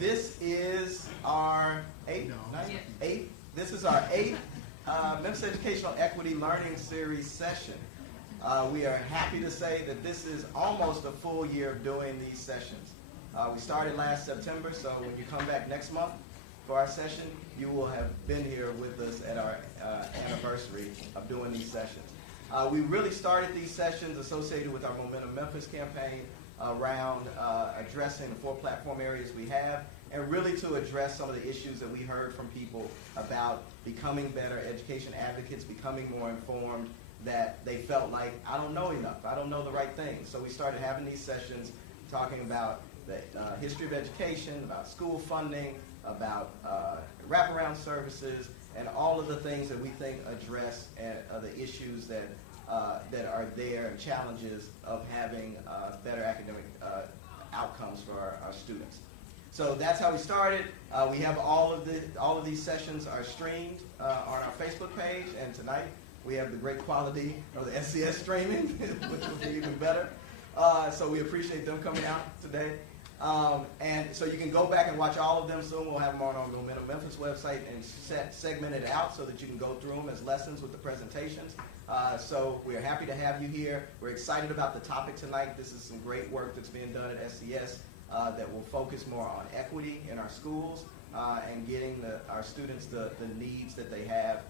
This is our eighth. This is our eighth Memphis Educational Equity Learning Series session. We are happy to say that this is almost a full year of doing these sessions. We started last September, so when you come back next month for our session, you will have been here with us at our anniversary of doing these sessions. We really started these sessions associated with our Momentum Memphis campaign around addressing the 4 platform areas we have, and really to address some of the issues that we heard from people about becoming better education advocates, becoming more informed, that they felt like, I don't know enough, I don't know the right things. So we started having these sessions talking about the history of education, about school funding, about wraparound services, and all of the things that we think address the issues that are there and challenges of having better academic outcomes for our students. So that's how we started. We have all of these sessions are streamed on our Facebook page, and tonight we have the great quality of the SCS streaming, which will be even better. So we appreciate them coming out today. And so you can go back and watch all of them soon. We'll have them on our Momentum Memphis website and segment it out so that you can go through them as lessons with the presentations. So we're happy to have you here. We're excited about the topic tonight. This is some great work that's being done at SCS that will focus more on equity in our schools and getting our students the needs that they have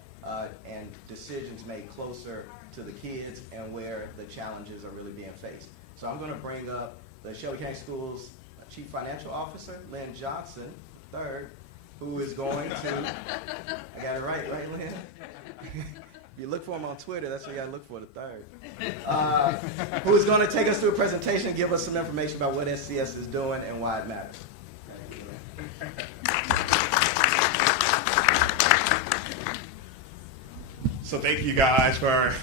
and decisions made closer to the kids and where the challenges are really being faced. So I'm going to bring up the Shelby County Schools Chief Financial Officer, Lynn Johnson, III, who is going to, I got it right, Lynn? If you look for him on Twitter, that's what you got to look for, the III. Who is going to take us through a presentation and give us some information about what SCS is doing and why it matters. So thank you guys for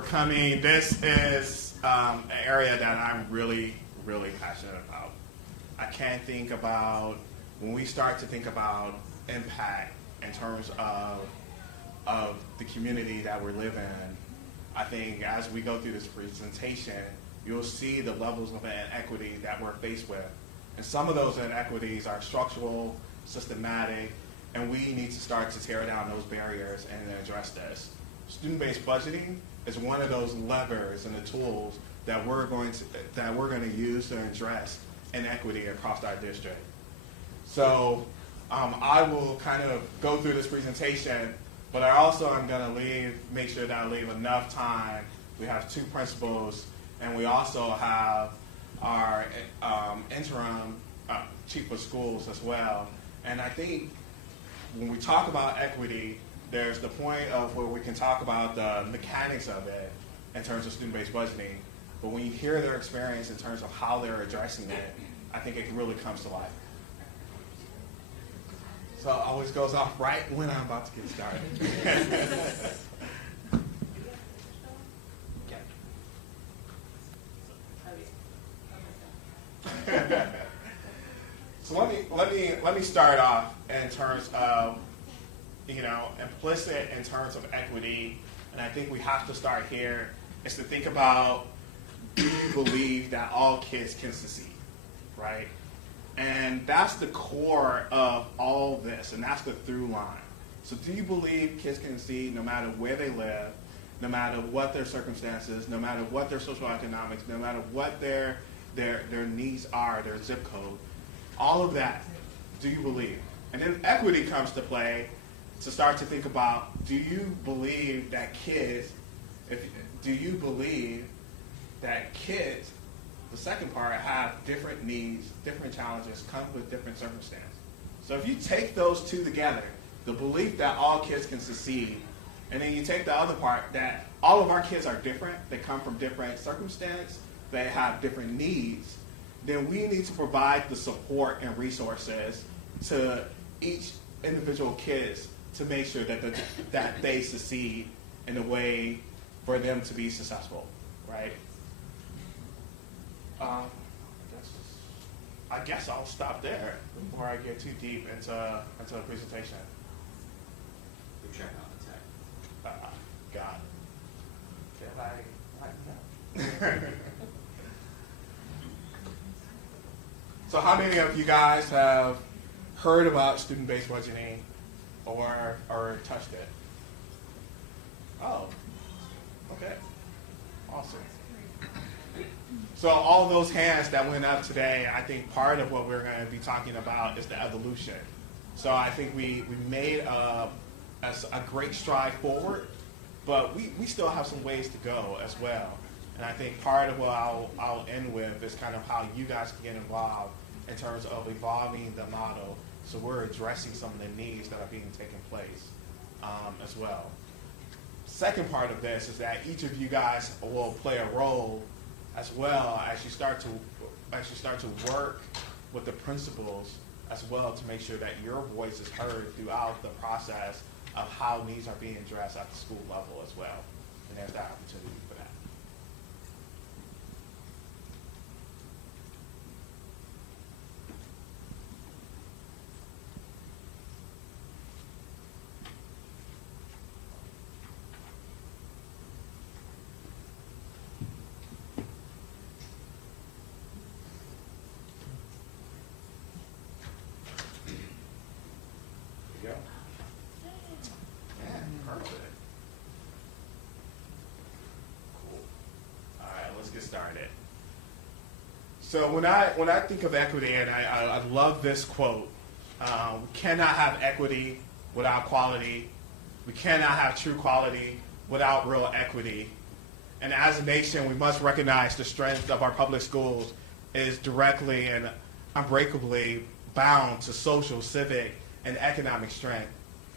coming. This is an area that I'm really, really passionate about. I can't think about, when we start to think about impact in terms of the community that we live in, I think as we go through this presentation, you'll see the levels of inequity that we're faced with. And some of those inequities are structural, systematic, and we need to start to tear down those barriers and address this. Student-based budgeting is one of those levers and the tools that we're going to use to address inequity across our district. So I will kind of go through this presentation, but I also am going to make sure that I leave enough time. We have 2 principals, and we also have our interim chief of schools as well. And I think when we talk about equity, there's the point of where we can talk about the mechanics of it in terms of student-based budgeting. But when you hear their experience in terms of how they're addressing it, I think it really comes to life. So it always goes off right when I'm about to get started. So let me start off in terms of, implicit in terms of equity, and I think we have to start here, is to think about, do you believe that all kids can succeed, right? And that's the core of all this, and that's the through line. So do you believe kids can succeed no matter where they live, no matter what their circumstances, no matter what their social economics, no matter what their needs are, their zip code, all of that, do you believe? And then equity comes to play to start to think about, do you believe that kids, the second part, have different needs, different challenges, come with different circumstances. So if you take those 2 together, the belief that all kids can succeed, and then you take the other part that all of our kids are different, they come from different circumstances, they have different needs, then we need to provide the support and resources to each individual kids to make sure that they succeed in a way for them to be successful, right? I guess I'll stop there before I get too deep into the presentation. We're checking on the tech. God. Can I? So how many of you guys have heard about student-based budgeting or touched it? Oh, okay, awesome. So all of those hands that went up today, I think part of what we're going to be talking about is the evolution. So I think we made a great stride forward, but we still have some ways to go as well. And I think part of what I'll end with is kind of how you guys can get involved in terms of evolving the model, so we're addressing some of the needs that are being taken place as well. Second part of this is that each of you guys will play a role as well as you start to work with the principals as well to make sure that your voice is heard throughout the process of how needs are being addressed at the school level as well. And there's that opportunity for that. There you go. Yeah, perfect. Cool. All right, let's get started. So when I think of equity, and I love this quote, we cannot have equity without quality. We cannot have true quality without real equity. And as a nation, we must recognize the strength of our public schools is directly and unbreakably bound to social, civic, and economic strength.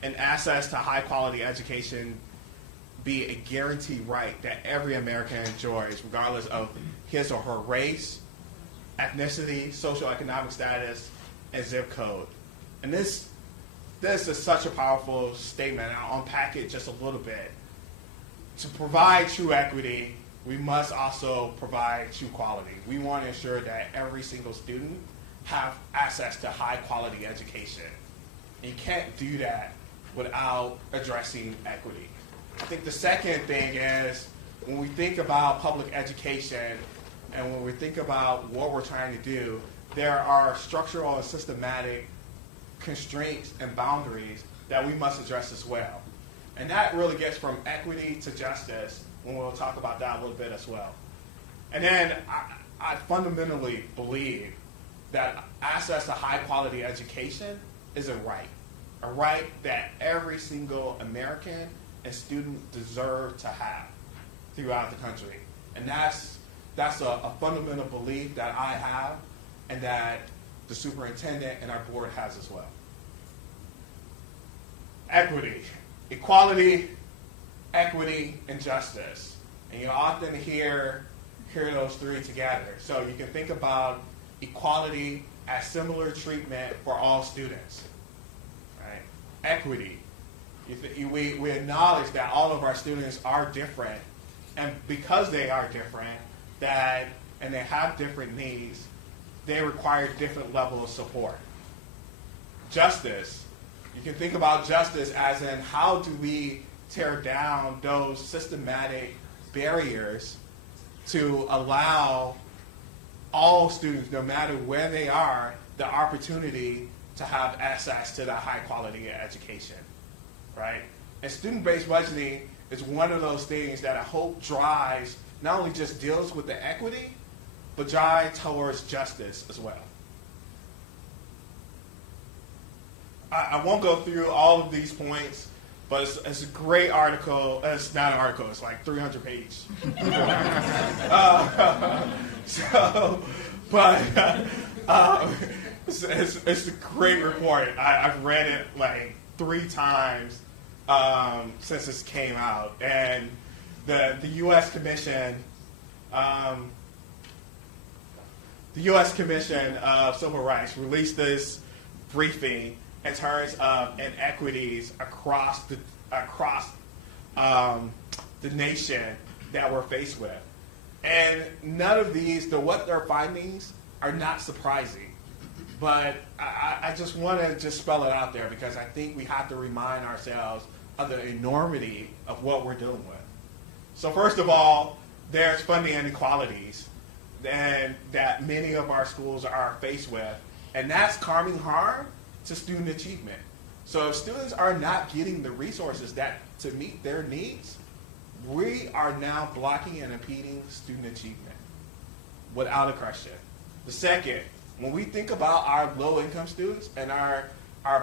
And access to high quality education be a guaranteed right that every American enjoys, regardless of his or her race, ethnicity, socioeconomic status, and zip code. And this is such a powerful statement. I'll unpack it just a little bit. To provide true equity, we must also provide true quality. We want to ensure that every single student have access to high quality education. And you can't do that without addressing equity. I think the second thing is when we think about public education and when we think about what we're trying to do, there are structural and systematic constraints and boundaries that we must address as well. And that really gets from equity to justice, and we'll talk about that a little bit as well. And then I fundamentally believe that access to high quality education is a right that every single American and student deserve to have throughout the country. And that's a fundamental belief that I have and that the superintendent and our board has as well. Equity, equality, equity, and justice. And you often hear those three together. So you can think about equality as similar treatment for all students. Right? Equity, we acknowledge that all of our students are different, and because they are different, and they have different needs, they require different level of support. Justice, you can think about justice as in how do we tear down those systematic barriers to allow all students, no matter where they are, the opportunity to have access to that high quality education, right? And student-based budgeting is one of those things that I hope drives, not only just deals with the equity, but drives towards justice as well. I won't go through all of these points, but it's a great article. It's not an article, it's like 300 pages. It's a great report. I've read it like 3 times since this came out. And the U.S. Commission, of Civil Rights released this briefing in terms of inequities across the nation that we're faced with. And none of these, what their findings are not surprising. But I just want to just spell it out there because I think we have to remind ourselves of the enormity of what we're dealing with. So first of all, there's funding inequalities that many of our schools are faced with. And that's causing harm to student achievement. So if students are not getting the resources to meet their needs, we are now blocking and impeding student achievement, without a question. The second, when we think about our low-income students and our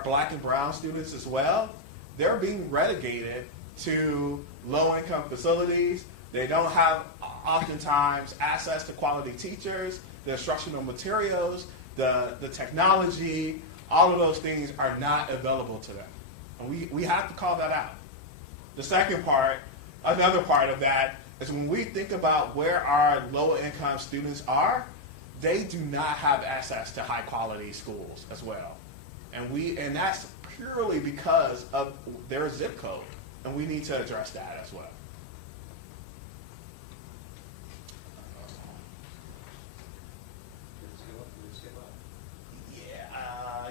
black and brown students as well, they're being relegated to low-income facilities. They don't have oftentimes access to quality teachers, the instructional materials, the technology. All of those things are not available to them. And we have to call that out. The second part, another part of that, is when we think about where our low-income students are, they do not have access to high-quality schools as well. And that's purely because of their zip code. And we need to address that as well.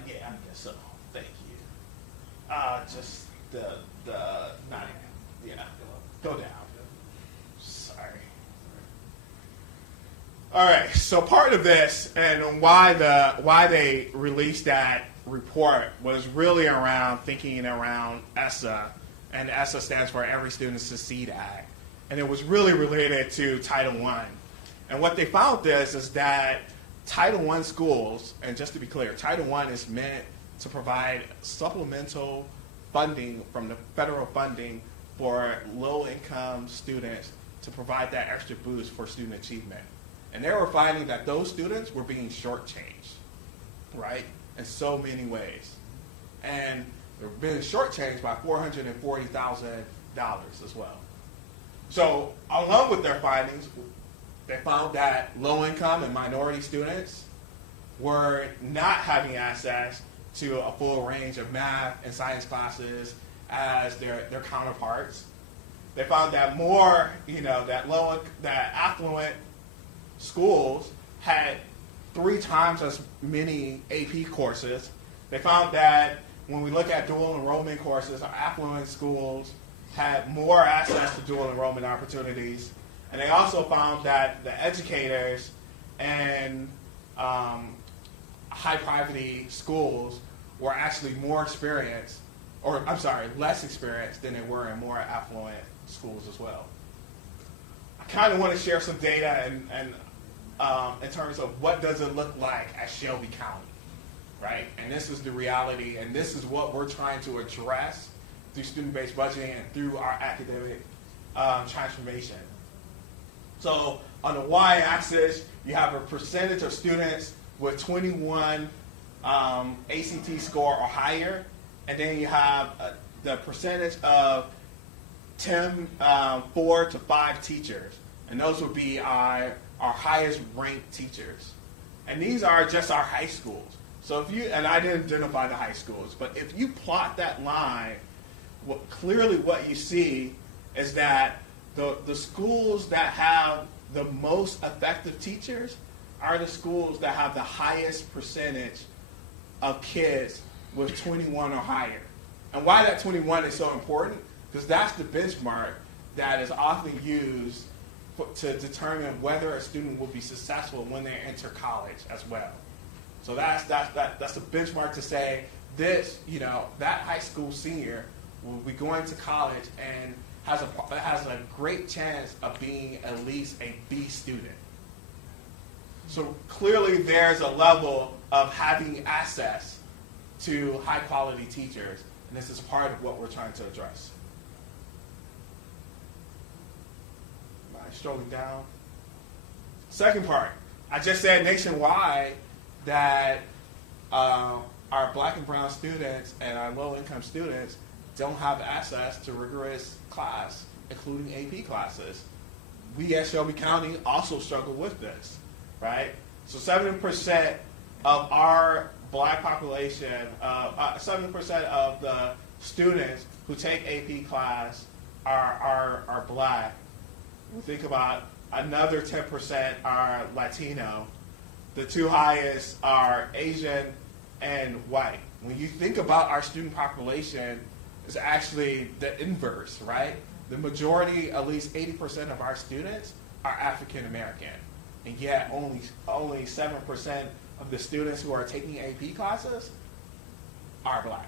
Yeah, I guess so. Thank you. Just go down. Sorry. All right. So part of this and why they released that report was really around thinking around ESSA, and ESSA stands for Every Student Succeed Act, and it was really related to Title I. And what they found is that Title I schools, and just to be clear, Title I is meant to provide supplemental funding from the federal funding for low-income students to provide that extra boost for student achievement. And they were finding that those students were being shortchanged, right, in so many ways. And they're being shortchanged by $440,000 as well. So along with their findings, they found that low-income and minority students were not having access to a full range of math and science classes as their counterparts. They found that that affluent schools had 3 times as many AP courses. They found that when we look at dual enrollment courses, our affluent schools had more access to dual enrollment opportunities. And they also found that the educators in high poverty schools were actually less experienced than they were in more affluent schools as well. I kind of want to share some data and in terms of what does it look like at Shelby County, right? And this is the reality, and this is what we're trying to address through student-based budgeting and through our academic transformation. So on the y-axis, you have a percentage of students with 21 ACT score or higher, and then you have the percentage of 4 to 5 teachers, and those would be our highest ranked teachers. And these are just our high schools. So and I didn't identify the high schools, but if you plot that line, clearly what you see is that the schools that have the most effective teachers are the schools that have the highest percentage of kids with 21 or higher. And why that 21 is so important, because that's the benchmark that is often used to determine whether a student will be successful when they enter college as well. So that's a benchmark to say this, that high school senior will be going to college and has a great chance of being at least a B student. So clearly there's a level of having access to high quality teachers, and this is part of what we're trying to address. Am I strolling down? Second part, I just said nationwide that our black and brown students and our low-income students don't have access to rigorous class, including AP classes. We at Shelby County also struggle with this, right? So 70% of our black population, 70% of the students who take AP class are black. We think about another 10% are Latino. The 2 highest are Asian and white. When you think about our student population, it's actually the inverse, right? The majority, at least 80% of our students are African American, and yet only 7% of the students who are taking AP classes are black.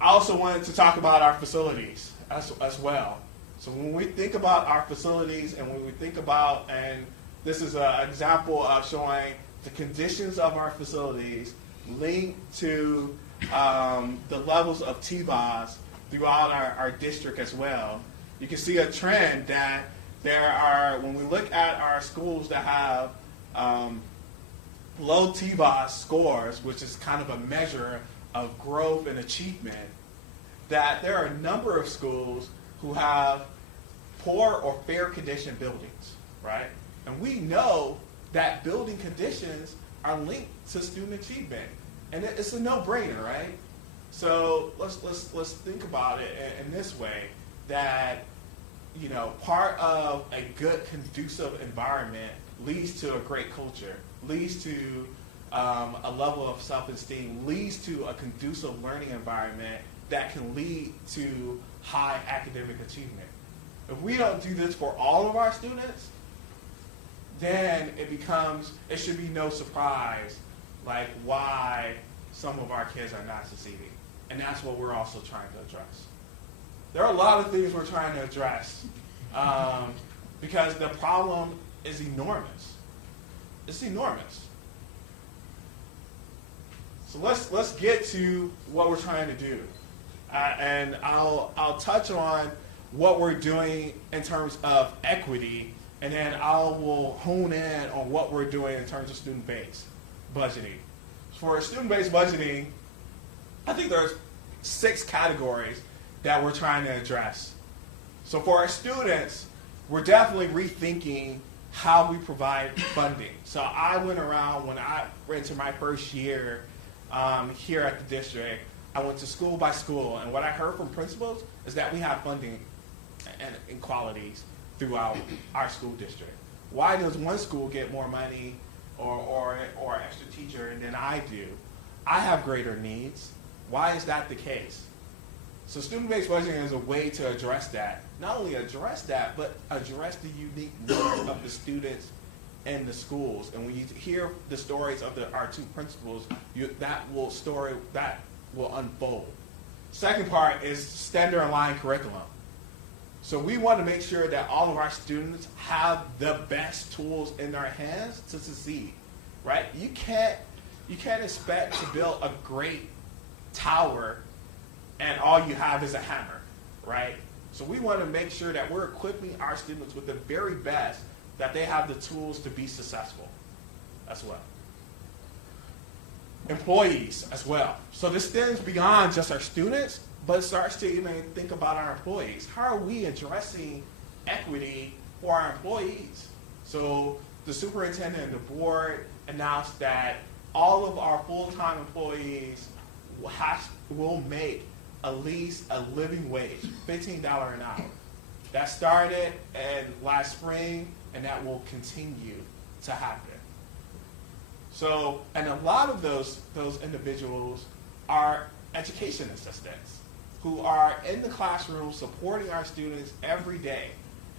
I also wanted to talk about our facilities as well. So when we think about our facilities and when we think about, and this is an example of showing the conditions of our facilities linked to the levels of TBOS throughout our district as well. You can see a trend that there are, when we look at our schools that have low TBOS scores, which is kind of a measure of growth and achievement, that there are a number of schools who have poor or fair condition buildings, right? And we know that building conditions are linked to student achievement. And it's a no-brainer, right? So let's think about it in this way, that part of a good, conducive environment leads to a great culture, leads to a level of self-esteem, leads to a conducive learning environment that can lead to high academic achievement. If we don't do this for all of our students, then it should be no surprise, like why some of our kids are not succeeding. And that's what we're also trying to address. There are a lot of things we're trying to address because the problem is enormous. It's enormous. So let's get to what we're trying to do. And I'll touch on what we're doing in terms of equity, and then will hone in on what we're doing in terms of student-based budgeting. For student-based budgeting, I think there's 6 categories that we're trying to address. So for our students, we're definitely rethinking how we provide funding. So I went around, when I went to my first year here at the district, I went to school by school, and what I heard from principals is that we have funding inequalities throughout our school district. Why does one school get more money or extra teacher than I do? I have greater needs. Why is that the case? So student-based budgeting is a way to address that. Not only address that, but address the unique needs of the students and the schools. And when you hear the stories of our 2 principals, that will unfold. Second part is standard-aligned curriculum. So we want to make sure that all of our students have the best tools in their hands to succeed, right? You can't expect to build a great tower and all you have is a hammer, right? So we want to make sure that we're equipping our students with the very best, that they have the tools to be successful as well. Employees as well. So this extends beyond just our students, but it starts to even think about our employees. How are we addressing equity for our employees? So the superintendent and the board announced that all of our full-time employees will make at least a living wage, $15 an hour. That started last spring, and that will continue to happen. So, and a lot of those individuals are education assistants who are in the classroom supporting our students every day.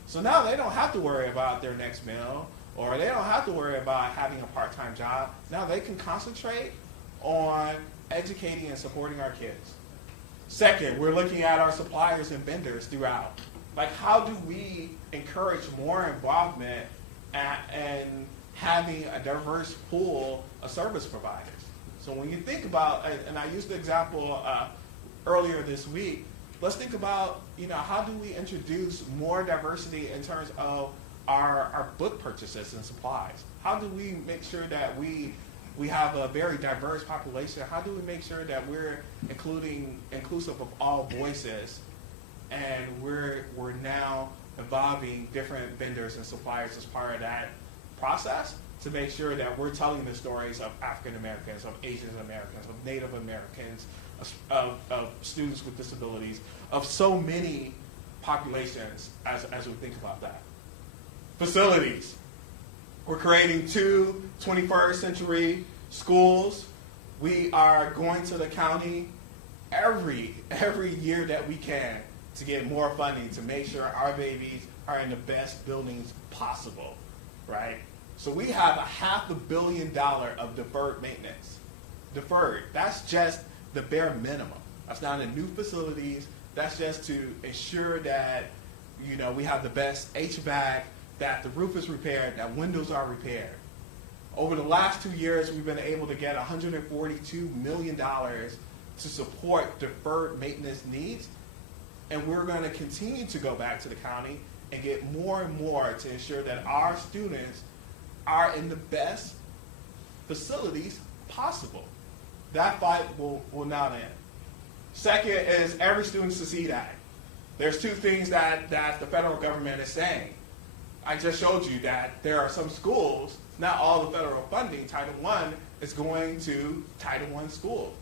So now they don't have to worry about their next meal, or they don't have to worry about having a part-time job. Now they can concentrate on educating and supporting our kids. Second, we're looking at our suppliers and vendors throughout. Like, how do we encourage more involvement and having a diverse pool of service providers? So when you think about, and I used the example earlier this week, let's think about, how do we introduce more diversity in terms of our book purchases and supplies? How do we make sure that we have a very diverse population? How do we make sure that we're inclusive of all voices, and we're now involving different vendors and suppliers as part of that process to make sure that we're telling the stories of African Americans, of Asian Americans, of Native Americans, of students with disabilities, of so many populations as we think about that. Facilities. We're creating 2 21st century schools. We are going to the county every year that we can to get more funding to make sure our babies are in the best buildings possible, right? So we have $500 million of deferred maintenance. Deferred. That's just the bare minimum. That's not in new facilities. That's just to ensure that, you know, we have the best HVAC, that the roof is repaired, that windows are repaired. Over the last 2 years, we've been able to get $142 million to support deferred maintenance needs. And we're going to continue to go back to the county and get more and more to ensure that our students are in the best facilities possible. That fight will not end. Second is Every Student Succeed Act. There's two things that the federal government is saying. I just showed you that there are some schools, not all the federal funding, Title I, is going to Title I schools.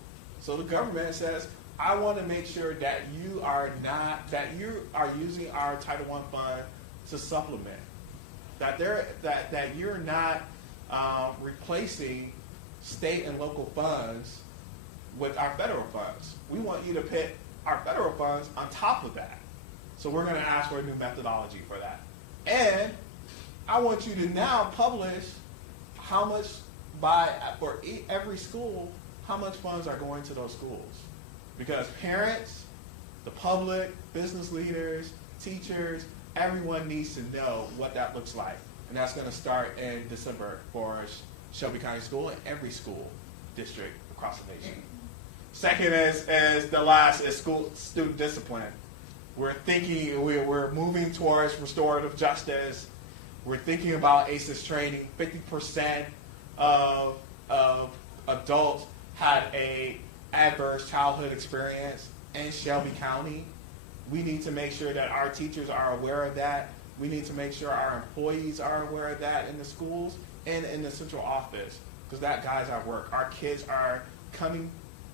So the government says, I want to make sure that you are using our Title I fund to supplement. That you're not replacing state and local funds with our federal funds. We want you to put our federal funds on top of that. So we're going to ask for a new methodology for that. And I want you to now publish how much for every school, how much funds are going to those schools. Because parents, the public, business leaders, teachers, everyone needs to know what that looks like. And that's going to start in December for Shelby County School and every school district across the nation. Second is the last is student discipline. We're moving towards restorative justice. We're thinking about ACES training. 50% of adults had a adverse childhood experience in Shelby County. We need to make sure that our teachers are aware of that. We need to make sure our employees are aware of that in the schools and in the central office, because that guides our work. Our kids are coming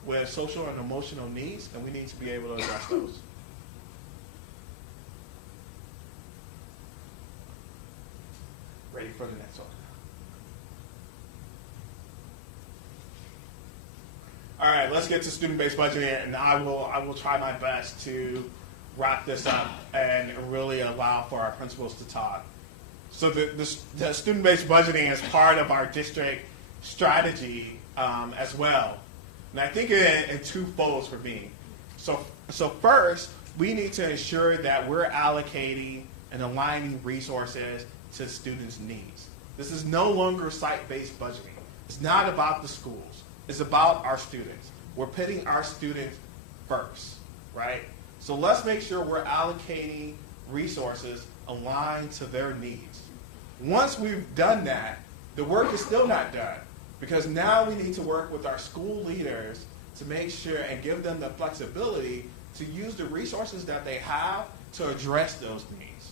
with social and emotional needs, and we need to be able to address those. Ready for the next one. All right, let's get to student-based budgeting, and I will try my best to wrap this up and really allow for our principals to talk. So the student-based budgeting is part of our district strategy as well. And I think in two folds for me. So first, we need to ensure that we're allocating and aligning resources to students' needs. This is no longer site-based budgeting. It's not about the schools. It's about our students. We're putting our students first, right? So let's make sure we're allocating resources aligned to their needs. Once we've done that, the work is still not done, because now we need to work with our school leaders to make sure and give them the flexibility to use the resources that they have to address those needs.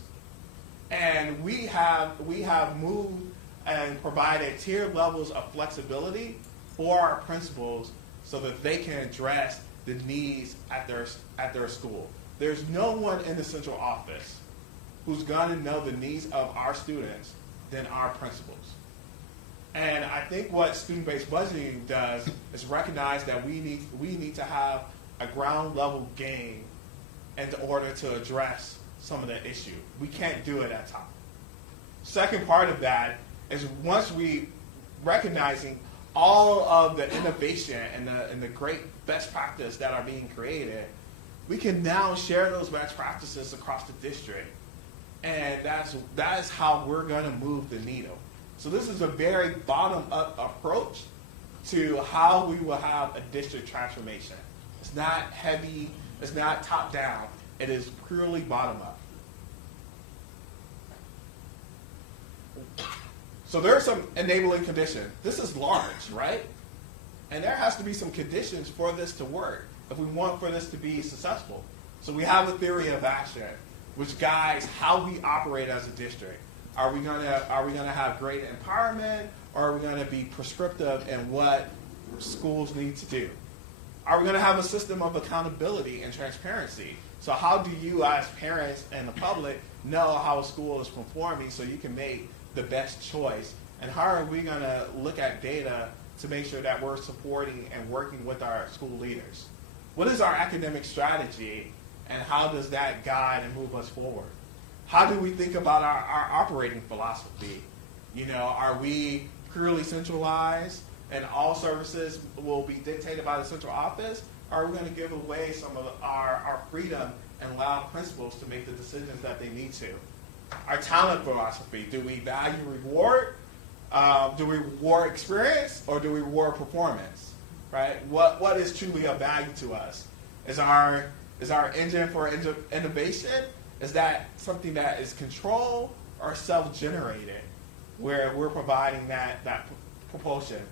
And we have moved and provided tiered levels of flexibility for our principals so that they can address the needs at their school. There's no one in the central office who's going to know the needs of our students than our principals. And I think what student-based budgeting does is recognize that we need to have a ground level game in order to address some of the issue. We can't do it at top. Second part of that is once we recognizing all of the innovation and the great best practice that are being created, we can now share those best practices across the district. And that is how we're going to move the needle. So this is a very bottom-up approach to how we will have a district transformation. It's not heavy, it's not top-down, it is purely bottom-up. So there are some enabling conditions. This is large, right? And there has to be some conditions for this to work if we want for this to be successful. So we have a theory of action, which guides how we operate as a district. Are we gonna have great empowerment, or are we gonna be prescriptive in what schools need to do? Are we gonna have a system of accountability and transparency? So how do you as parents and the public know how a school is performing so you can make the best choice? And how are we gonna look at data to make sure that we're supporting and working with our school leaders? What is our academic strategy, and how does that guide and move us forward? How do we think about our operating philosophy? Are we purely centralized and all services will be dictated by the central office? Or are we going to give away some of our freedom and allow principals to make the decisions that they need to? Our talent philosophy, do we value reward? Do we reward experience or do we reward performance? Right? What is truly of value to us? Is our engine for innovation, is that something that is controlled or self-generated, where we're providing that propulsion?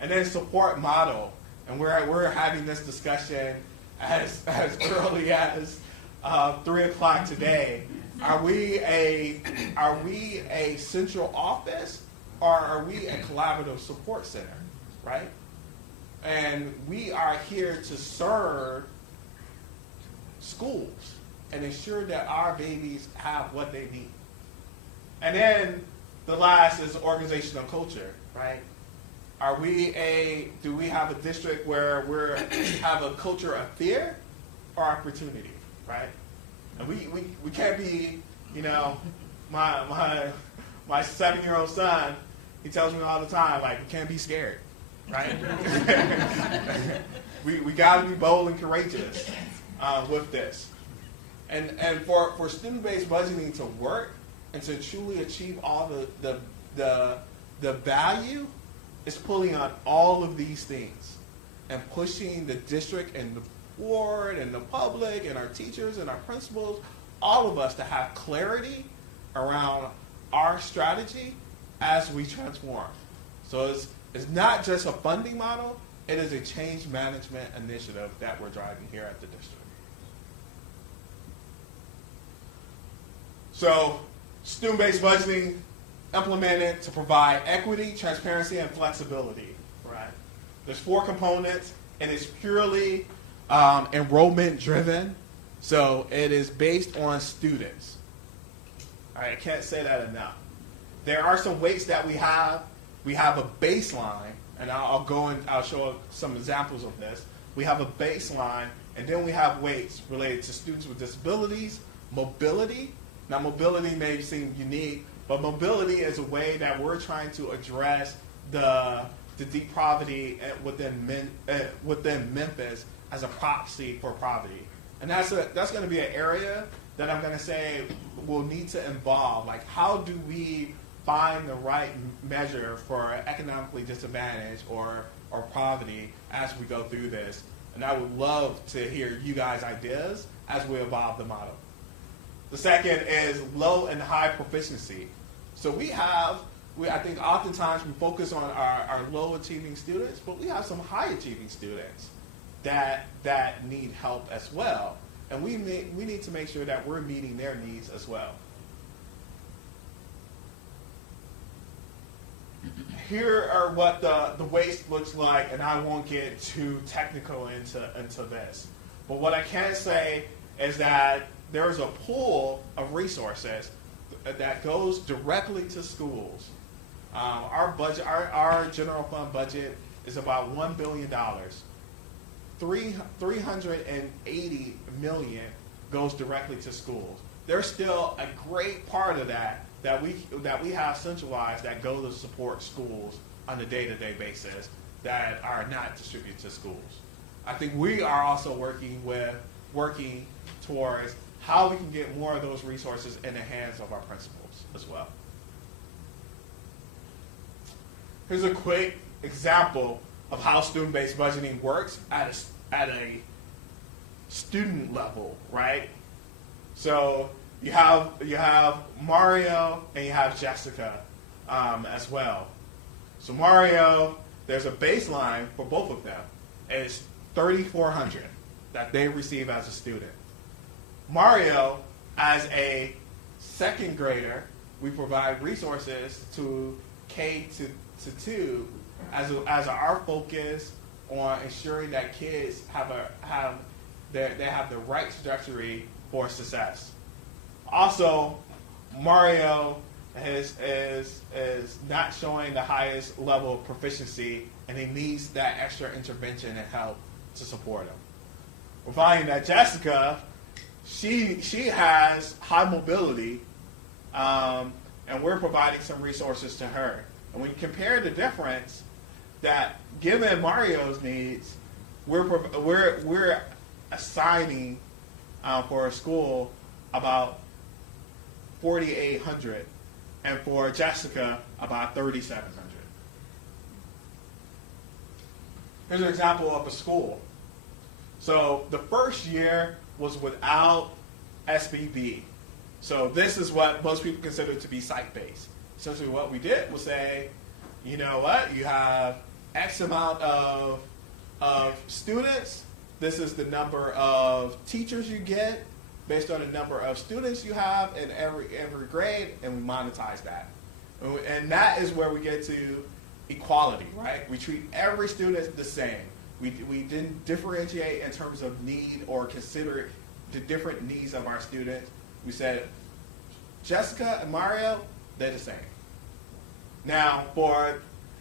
And then support model, and we're having this discussion as early as 3 o'clock today. Are we a central office, or are we a collaborative support center, right? And we are here to serve schools and ensure that our babies have what they need. And then the last is organizational culture, right? Do we have a district where we have a culture of fear or opportunity, right? And we can't be, my 7-year-old son, he tells me all the time, like, we can't be scared, right? we got to be bold and courageous with this. And for student-based budgeting to work and to truly achieve all the value, is pulling on all of these things and pushing the district and the board and the public and our teachers and our principals, all of us, to have clarity around our strategy as we transform. So it's not just a funding model, it is a change management initiative that we're driving here at the district. So student-based budgeting implemented to provide equity, transparency, and flexibility. Right. There's 4 components, and it's purely enrollment driven. So it is based on students. All right, I can't say that enough. There are some weights that we have. We have a baseline, and I'll show some examples of this. We have a baseline, and then we have weights related to students with disabilities, mobility. Now, mobility may seem unique, but mobility is a way that we're trying to address the deep poverty within Memphis as a proxy for poverty. And that's going to be an area that I'm going to say will need to involve, like, how do we find the right measure for economically disadvantaged or poverty as we go through this. And I would love to hear you guys' ideas as we evolve the model. The second is low and high proficiency. So I think oftentimes we focus on our low achieving students, but we have some high achieving students that need help as well. And we need to make sure that we're meeting their needs as well. Here are what the waste looks like, and I won't get too technical into this. But what I can say is that there is a pool of resources that goes directly to schools. Our budget, our general fund budget, is about $1 billion. $380 million goes directly to schools. There's still a great part of that we have centralized that go to support schools on a day-to-day basis that are not distributed to schools. I think we are also working towards how we can get more of those resources in the hands of our principals as well. Here's a quick example of how student-based budgeting works at a student level, right? So you have Mario and you have Jessica as well. So Mario, there's a baseline for both of them. It's $3,400 that they receive as a student. Mario, as a second grader, we provide resources to K to 2 as our focus on ensuring that kids have the right trajectory for success. Also, Mario is not showing the highest level of proficiency, and he needs that extra intervention and help to support him. We're finding that Jessica, she has high mobility, and we're providing some resources to her. And when you compare the difference, that given Mario's needs, we're assigning for a school about $4,800, and for Jessica about $3,700. Here's an example of a school. So the first year was without SBB. So this is what most people consider to be site-based. Essentially what we did was say, you know what, you have X amount of students. This is the number of teachers you get based on the number of students you have in every grade, and we monetize that. And that is where we get to equality, right? We treat every student the same. We didn't differentiate in terms of need or consider the different needs of our students. We said, Jessica and Mario, they're the same. Now,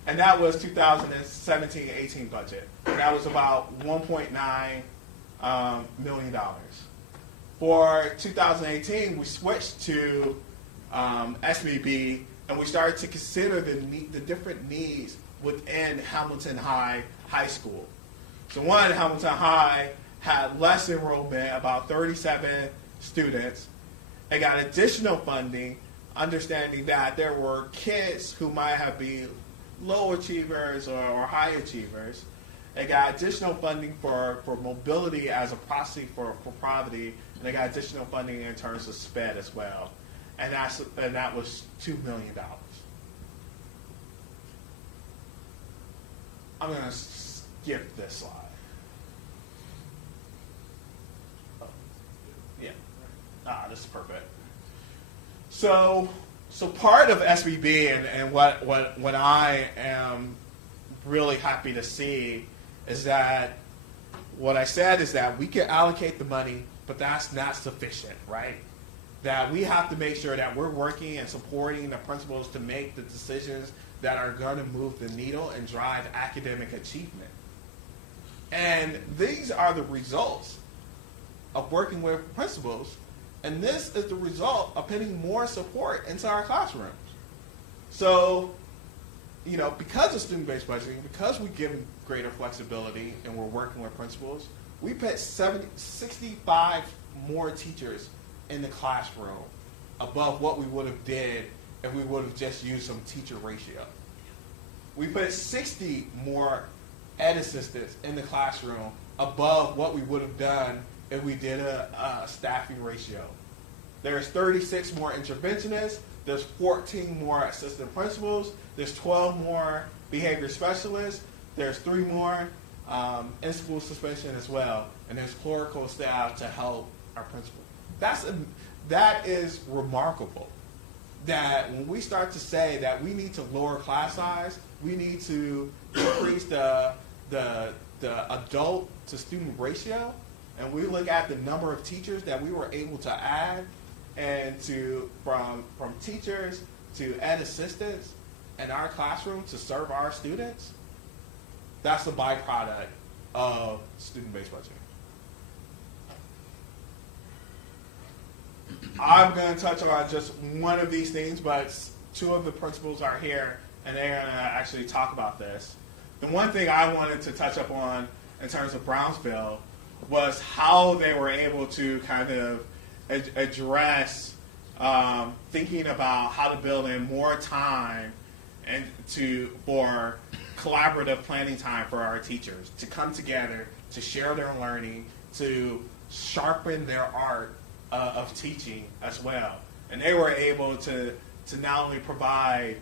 and that was 2017-18 budget. That was about $1.9 million. For 2018, we switched to SBB, and we started to consider the different needs within Hamilton High School. So one, Hamilton High had less enrollment, about 37 students. It got additional funding, understanding that there were kids who might have been low achievers or high achievers. It got additional funding for mobility as a proxy for poverty, and they got additional funding in terms of SPED as well. And that was $2 million. I'm going to skip this slide. Oh, yeah. This is perfect. So part of SBB and what I am really happy to see is that what I said is that we can allocate the money, but that's not sufficient, right? That we have to make sure that we're working and supporting the principals to make the decisions that are going to move the needle and drive academic achievement. And these are the results of working with principals, and this is the result of putting more support into our classrooms. So, you know, because of student-based budgeting, because we give greater flexibility and we're working with principals, we put 65 more teachers in the classroom above what we would have did if we would have just used some teacher ratio. We put 60 more ed assistants in the classroom above what we would have done if we did a staffing ratio. There's 36 more interventionists, there's 14 more assistant principals, there's 12 more behavior specialists, there's 3 more in-school suspension as well, and there's clerical staff to help our principal. That is remarkable. That when we start to say that we need to lower class size, we need to increase the adult to student ratio, and we look at the number of teachers that we were able to add, and from teachers to ed assistants in our classroom to serve our students, that's a byproduct of student-based budgeting. I'm going to touch on just one of these things, but 2 of the principals are here, and they're going to actually talk about this. The one thing I wanted to touch up on in terms of Brownsville was how they were able to kind of address thinking about how to build in more time and for collaborative planning time for our teachers to come together, to share their learning, to sharpen their art of teaching as well. And they were able to not only provide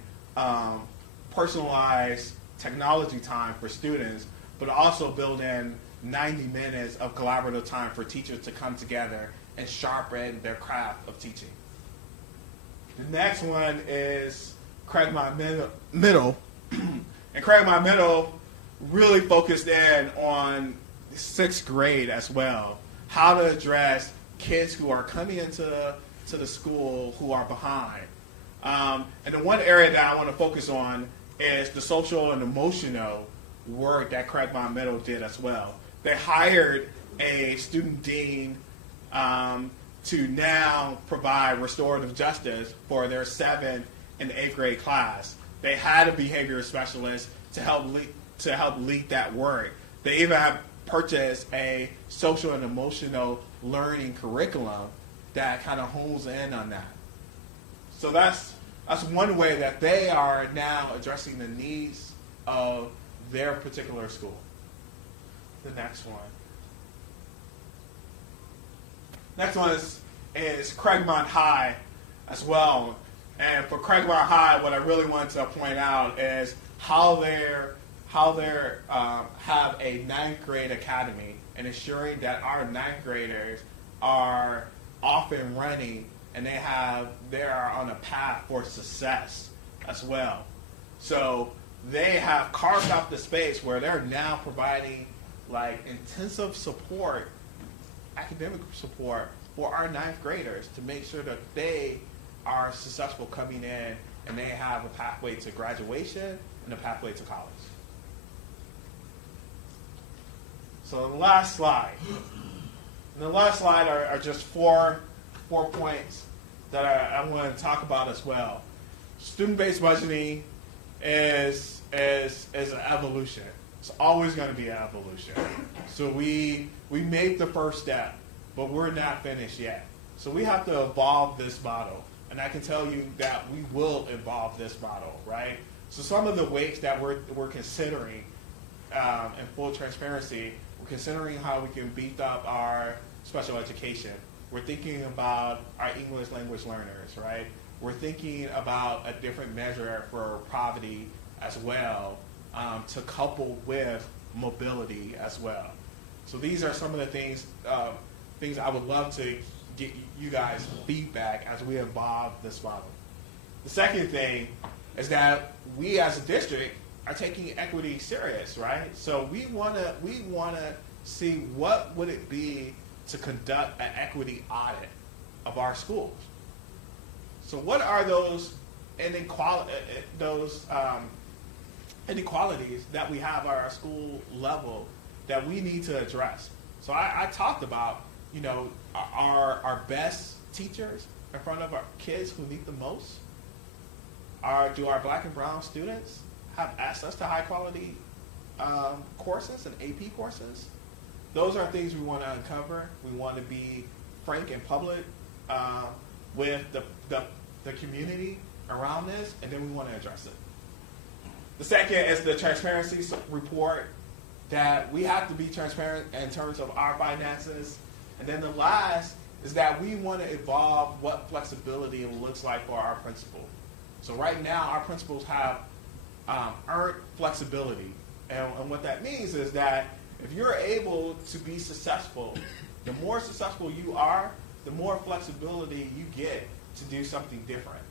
personalized technology time for students, but also build in 90 minutes of collaborative time for teachers to come together and sharpen their craft of teaching. The next one is Craigmont Middle. And Craigmont Middle really focused in on 6th grade as well, how to address kids who are coming into the school who are behind. And the one area that I want to focus on is the social and emotional work that Craigmont Middle did as well. They hired a student dean to now provide restorative justice for their 7th in the 8th grade class. They had a behavior specialist to help lead that work. They even have purchased a social and emotional learning curriculum that kind of hones in on that. So that's one way that they are now addressing the needs of their particular school. The next one. Next one is Craigmont High as well. And for Craigmont High, what I really want to point out is how they have a 9th grade academy and ensuring that our 9th graders are off and running and they are on a path for success as well. So they have carved out the space where they're now providing like intensive support, academic support for our 9th graders to make sure that they are successful coming in and they have a pathway to graduation and a pathway to college. So the last slide. And the last slide are just four points that I want to talk about as well. Student-based budgeting is an evolution. It's always going to be an evolution. So we made the first step, but we're not finished yet. So we have to evolve this model. And I can tell you that we will evolve this model, right? So some of the ways that we're considering, in full transparency, we're considering how we can beef up our special education. We're thinking about our English language learners, right? We're thinking about a different measure for poverty as well, to couple with mobility as well. So these are some of the things I would love to get you guys feedback as we evolve this model. The second thing is that we as a district are taking equity serious, right? So we wanna see what would it be to conduct an equity audit of our schools. So what are those inequalities that we have at our school level that we need to address? So I talked about, our best teachers in front of our kids who need the most. Do our Black and brown students have access to high quality courses and AP courses? Those are things we want to uncover. We want to be frank and public with the community around this, and then we want to address it. The second is the transparency report, that we have to be transparent in terms of our finances. And then the last is that we want to evolve what flexibility looks like for our principal. So right now, our principals have earned flexibility. And what that means is that if you're able to be successful, the more successful you are, the more flexibility you get to do something different.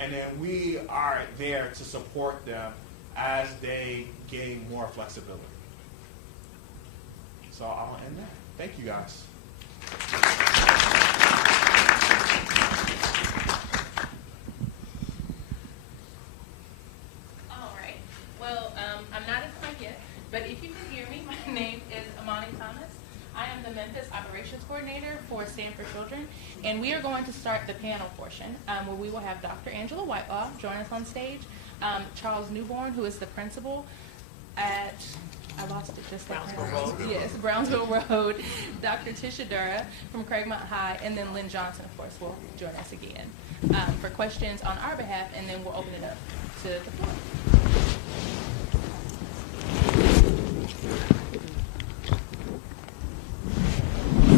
And then we are there to support them as they gain more flexibility. So I'll end there. Thank you, guys. All right. Well, I'm not at point yet, but if you can hear me, my name is Amani Thomas. I am the Memphis Operations Coordinator for Stand for Children, and we are going to start the panel portion where we will have Dr. Angela Whitelaw join us on stage, Charles Newborn, who is the principal at, I lost it just like Brownsville Road. Yes, Brownsville Road, Dr. Tisha Dura from Craigmont High, and then Lynn Johnson, of course, will join us again for questions on our behalf, and then we'll open it up to the floor.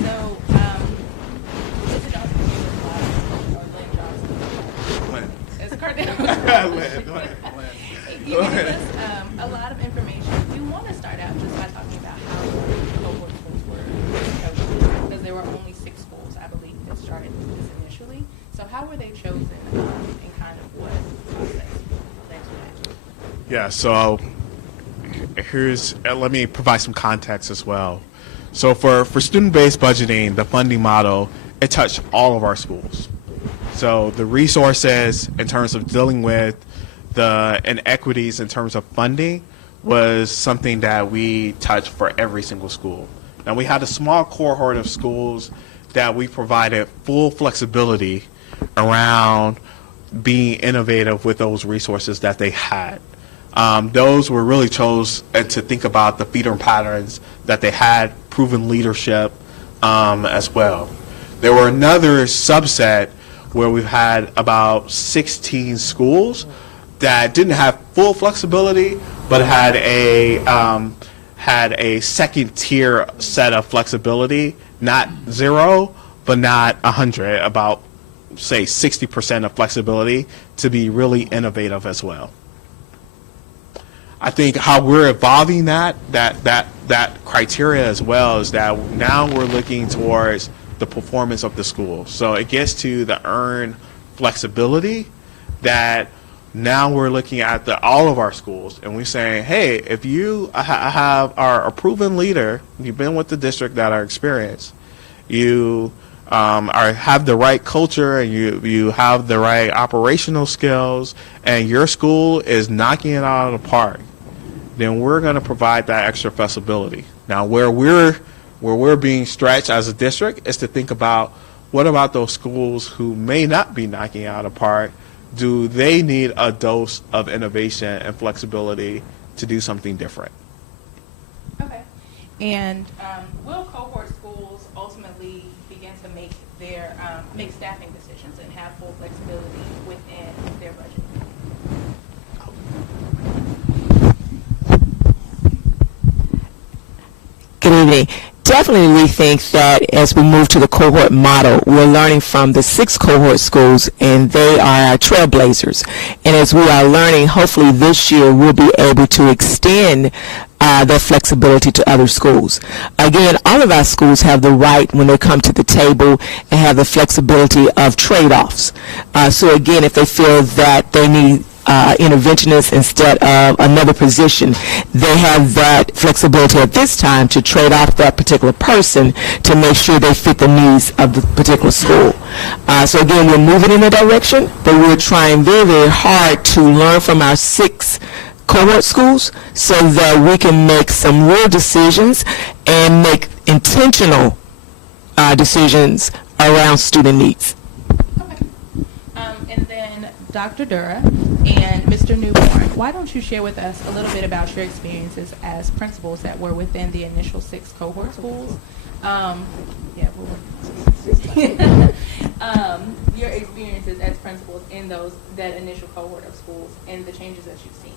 So, Tisha Johnson or Lynn Johnson? Lynn. It's Cardinal. Lynn, go ahead. You gave us a lot of information. We want to start out just by talking about how the cohort schools were chosen, because there were only 6 schools, I believe, that started this initially. So how were they chosen, and kind of what process led to that? Yeah, so let me provide some context as well. So for student-based budgeting, the funding model, it touched all of our schools. So the resources in terms of dealing with the inequities in terms of funding was something that we touched for every single school. Now we had a small cohort of schools that we provided full flexibility around being innovative with those resources that they had. Those were really chose to think about the feeder patterns that they had, proven leadership as well. There were another subset where we've had about 16 schools that didn't have full flexibility, but had a second tier set of flexibility, not 0, but not 100, about say 60% of flexibility to be really innovative as well. I think how we're evolving that criteria as well is that now we're looking towards the performance of the school. So it gets to the earned flexibility that now we're looking at all of our schools and we're saying, hey, if you are a proven leader, you've been with the district that are experienced, you have the right culture and you have the right operational skills and your school is knocking it out of the park, then we're going to provide that extra flexibility. Now, where we're being stretched as a district is to think about what about those schools who may not be knocking out of the park? Do they need a dose of innovation and flexibility to do something different? Okay. And will cohort schools ultimately begin to make their make staffing decisions and have full flexibility within their budget? Good evening. Definitely we think that as we move to the cohort model, we're learning from the 6 cohort schools, and they are our trailblazers. And as we are learning, hopefully this year we'll be able to extend their flexibility to other schools. Again, all of our schools have the right when they come to the table and have the flexibility of trade-offs. So again, if they feel that they need interventionists instead of another position, they have that flexibility at this time to trade off that particular person to make sure they fit the needs of the particular school. So again, we're moving in a direction, but we're trying very, very hard to learn from our 6 cohort schools so that we can make some real decisions and make intentional decisions around student needs. Okay. And then Dr. Dura and Mr. Newborn, why don't you share with us a little bit about your experiences as principals that were within the initial 6 cohort schools? Your experiences as principals in that initial cohort of schools and the changes that you've seen.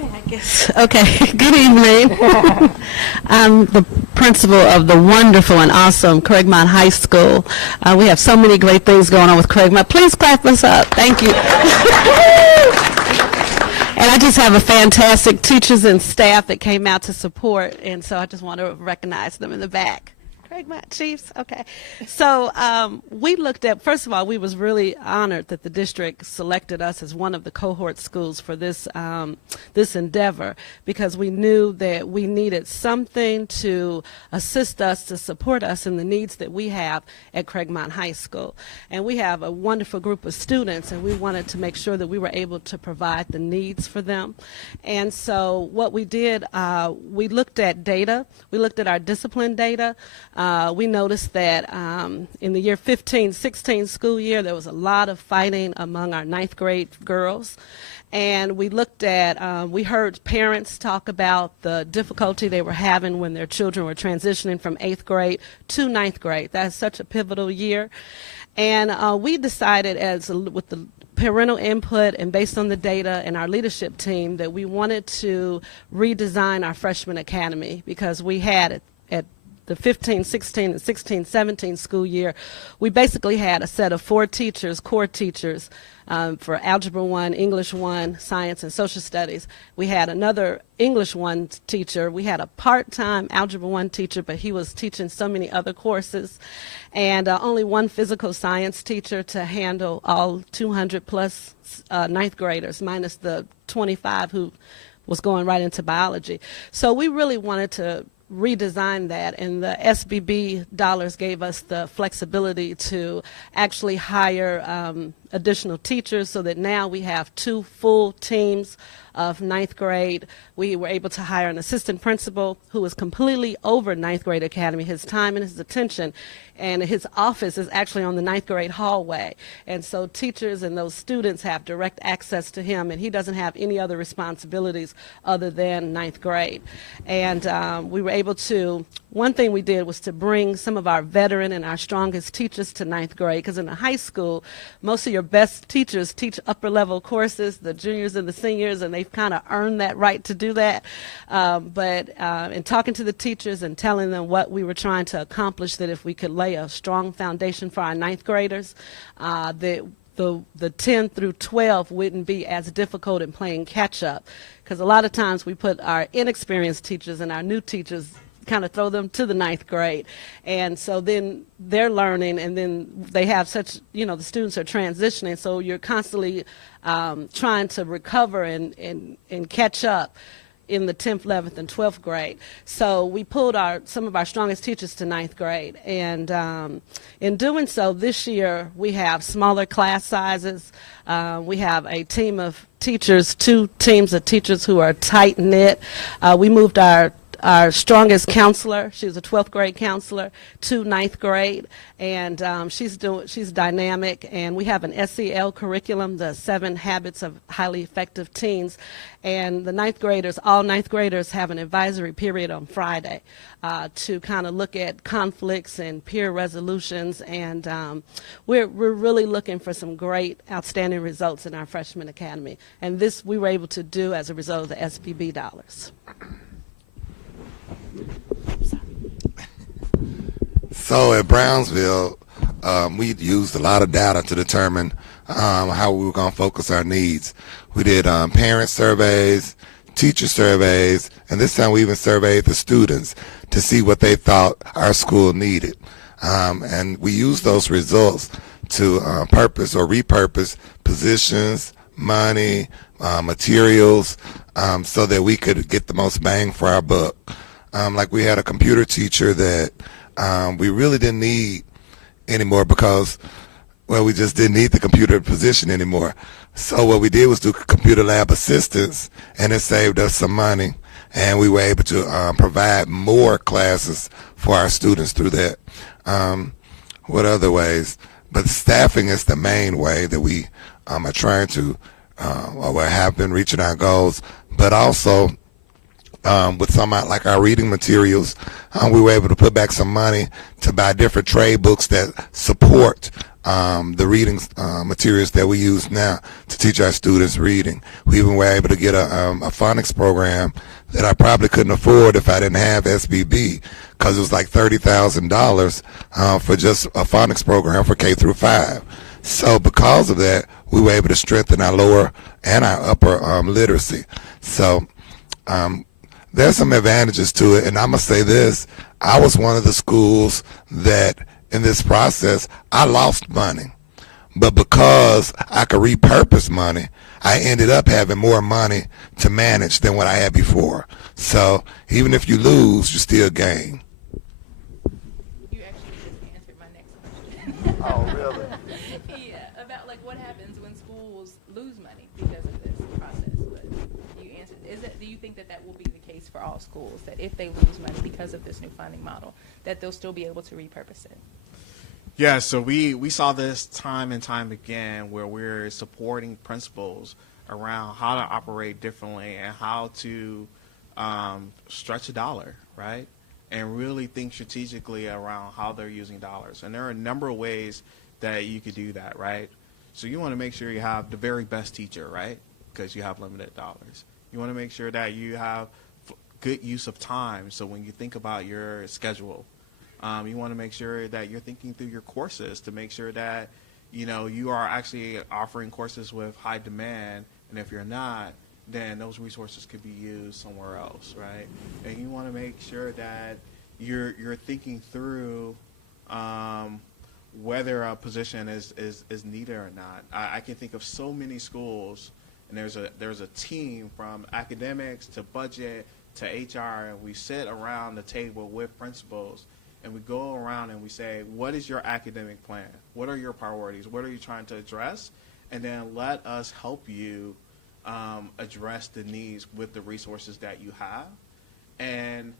I guess. Okay. Good evening. I'm the principal of the wonderful and awesome Craigmont High School. We have so many great things going on with Craigmont. Please clap us up. Thank you. And I just have a fantastic teachers and staff that came out to support, and so I just want to recognize them in the back. Craigmont Chiefs, okay. So we looked at, first of all, we was really honored that the district selected us as one of the cohort schools for this this endeavor, because we knew that we needed something to assist us, to support us in the needs that we have at Craigmont High School. And we have a wonderful group of students, and we wanted to make sure that we were able to provide the needs for them. And so what we did, we looked at data. We looked at our discipline data. We noticed that in the year 15-16 school year, there was a lot of fighting among our 9th grade girls. And we looked at, we heard parents talk about the difficulty they were having when their children were transitioning from 8th grade to 9th grade. That's such a pivotal year. And we decided, with the parental input and based on the data and our leadership team, that we wanted to redesign our freshman academy, because we had at the 15-16 and 16-17 school year, we basically had a set of 4 teachers, core teachers, for Algebra 1, English 1, Science, and Social Studies. We had another English 1 teacher. We had a part-time Algebra 1 teacher, but he was teaching so many other courses. And only 1 physical science teacher to handle all 200-plus 9th graders, minus the 25 who was going right into biology. So we really wanted to redesigned that, and the SBB dollars gave us the flexibility to actually hire additional teachers, so that now we have 2 full teams of 9th grade. We were able to hire an assistant principal who was completely over 9th grade academy. His time and his attention and his office is actually on the 9th grade hallway. And so teachers and those students have direct access to him, and he doesn't have any other responsibilities other than 9th grade. And we were able to, one thing we did was to bring some of our veteran and our strongest teachers to 9th grade, because in the high school, most of your best teachers teach upper level courses, the juniors and the seniors, and they've kind of earned that right to do that. But in talking to the teachers and telling them what we were trying to accomplish, that if we could lay a strong foundation for our 9th graders, that the 10 through 12 wouldn't be as difficult in playing catch up, because a lot of times we put our inexperienced teachers and our new teachers, kind of throw them to the 9th grade, and so then they're learning, and then they have such, the students are transitioning, so you're constantly trying to recover and catch up in the 10th, 11th, and 12th grade. So we pulled some of our strongest teachers to 9th grade, and in doing so, this year we have smaller class sizes. We have a team of teachers, 2 teams of teachers who are tight knit. We moved our strongest counselor, she was a 12th grade counselor, to 9th grade, and she's dynamic, and we have an SEL curriculum, the 7 Habits of Highly Effective Teens, and the 9th graders, all 9th graders have an advisory period on Friday to kind of look at conflicts and peer resolutions, and we're really looking for some great, outstanding results in our freshman academy, and this we were able to do as a result of the SPB dollars. So at Brownsville, we used a lot of data to determine how we were going to focus our needs. We did parent surveys, teacher surveys, and this time we even surveyed the students to see what they thought our school needed. And we used those results to purpose or repurpose positions, money, materials, so that we could get the most bang for our buck. Like we had a computer teacher that we really didn't need anymore because, well, we just didn't need the computer position anymore. So what we did was do computer lab assistance, and it saved us some money, and we were able to provide more classes for our students through that. What other ways? But staffing is the main way that we are trying to, or have been reaching our goals, but also with some like our reading materials, we were able to put back some money to buy different trade books that support the reading materials that we use now to teach our students reading. We even were able to get a phonics program that I probably couldn't afford if I didn't have SBB, because it was like $30,000 for just a phonics program for K through 5. So because of that, we were able to strengthen our lower and our upper literacy. So there's some advantages to it, and I'm going to say this. I was one of the schools that in this process, I lost money. But because I could repurpose money, I ended up having more money to manage than what I had before. So even if you lose, you still gain. You actually just answered my next question. Oh, really? Yeah, about like what happens when schools lose money because of this process. But you answered. Do you think that will be the case for all schools, that if they lose money because of this new funding model, that they'll still be able to repurpose it? Yeah, so we saw this time and time again where we're supporting principals around how to operate differently and how to stretch a dollar, right? And really think strategically around how they're using dollars. And there are a number of ways that you could do that, right? So you want to make sure you have the very best teacher, right? Because you have limited dollars. You want to make sure that you have good use of time. So when you think about your schedule, you want to make sure that you're thinking through your courses to make sure that, you are actually offering courses with high demand. And if you're not, then those resources could be used somewhere else, right? And you want to make sure that you're thinking through whether a position is needed or not. I can think of so many schools, and there's a team from academics to budget to HR and we sit around the table with principals and we go around and we say, what is your academic plan? What are your priorities? What are you trying to address? And then let us help you address the needs with the resources that you have. And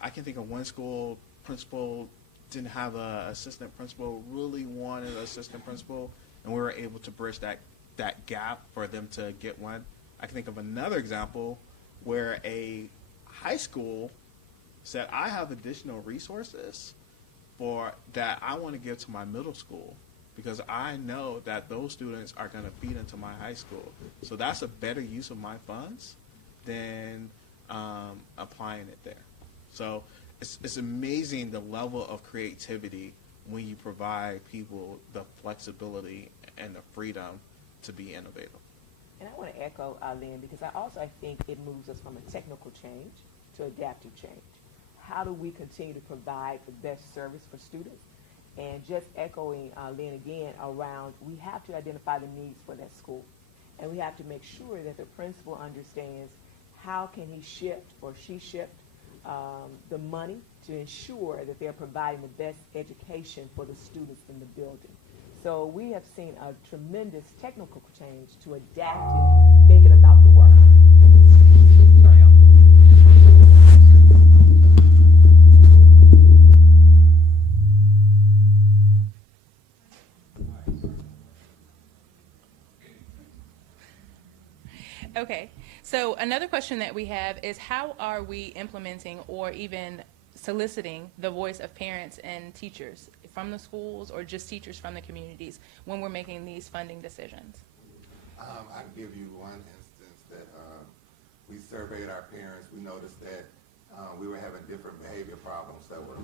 I can think of one school principal didn't have an assistant principal, really wanted an assistant principal, and we were able to bridge that gap for them to get one. I can think of another example where a high school said, I have additional resources for that I want to give to my middle school because I know that those students are going to feed into my high school. So that's a better use of my funds than applying it there. So it's amazing the level of creativity when you provide people the flexibility and the freedom to be innovative. And I want to echo Lynn, because I think it moves us from a technical change to adaptive change. How do we continue to provide the best service for students? And just echoing Lynn again around, we have to identify the needs for that school. And we have to make sure that the principal understands how can he shift or she shift the money to ensure that they're providing the best education for the students in the building. So we have seen a tremendous technical change to adaptive thinking about the work. Okay, so another question that we have is how are we implementing or even soliciting the voice of parents and teachers from the schools or just teachers from the communities when we're making these funding decisions? I can give you one instance that we surveyed our parents. We noticed that we were having different behavior problems that were,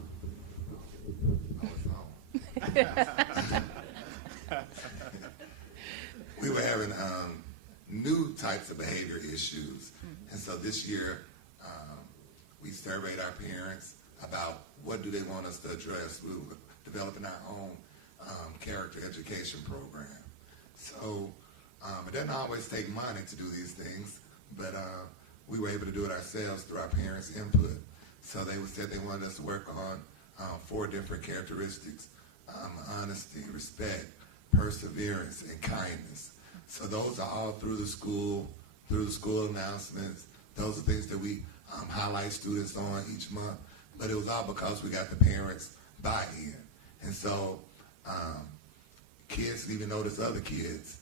we were having new types of behavior issues. And so this year, we surveyed our parents about what do they want us to address. We were developing our own character education program. So it doesn't always take money to do these things, but we were able to do it ourselves through our parents' input. So they said they wanted us to work on 4 different characteristics: honesty, respect, perseverance, and kindness. So those are all through the school announcements. Those are things that we highlight students on each month. But it was all because we got the parents' buy-in. And so kids even notice other kids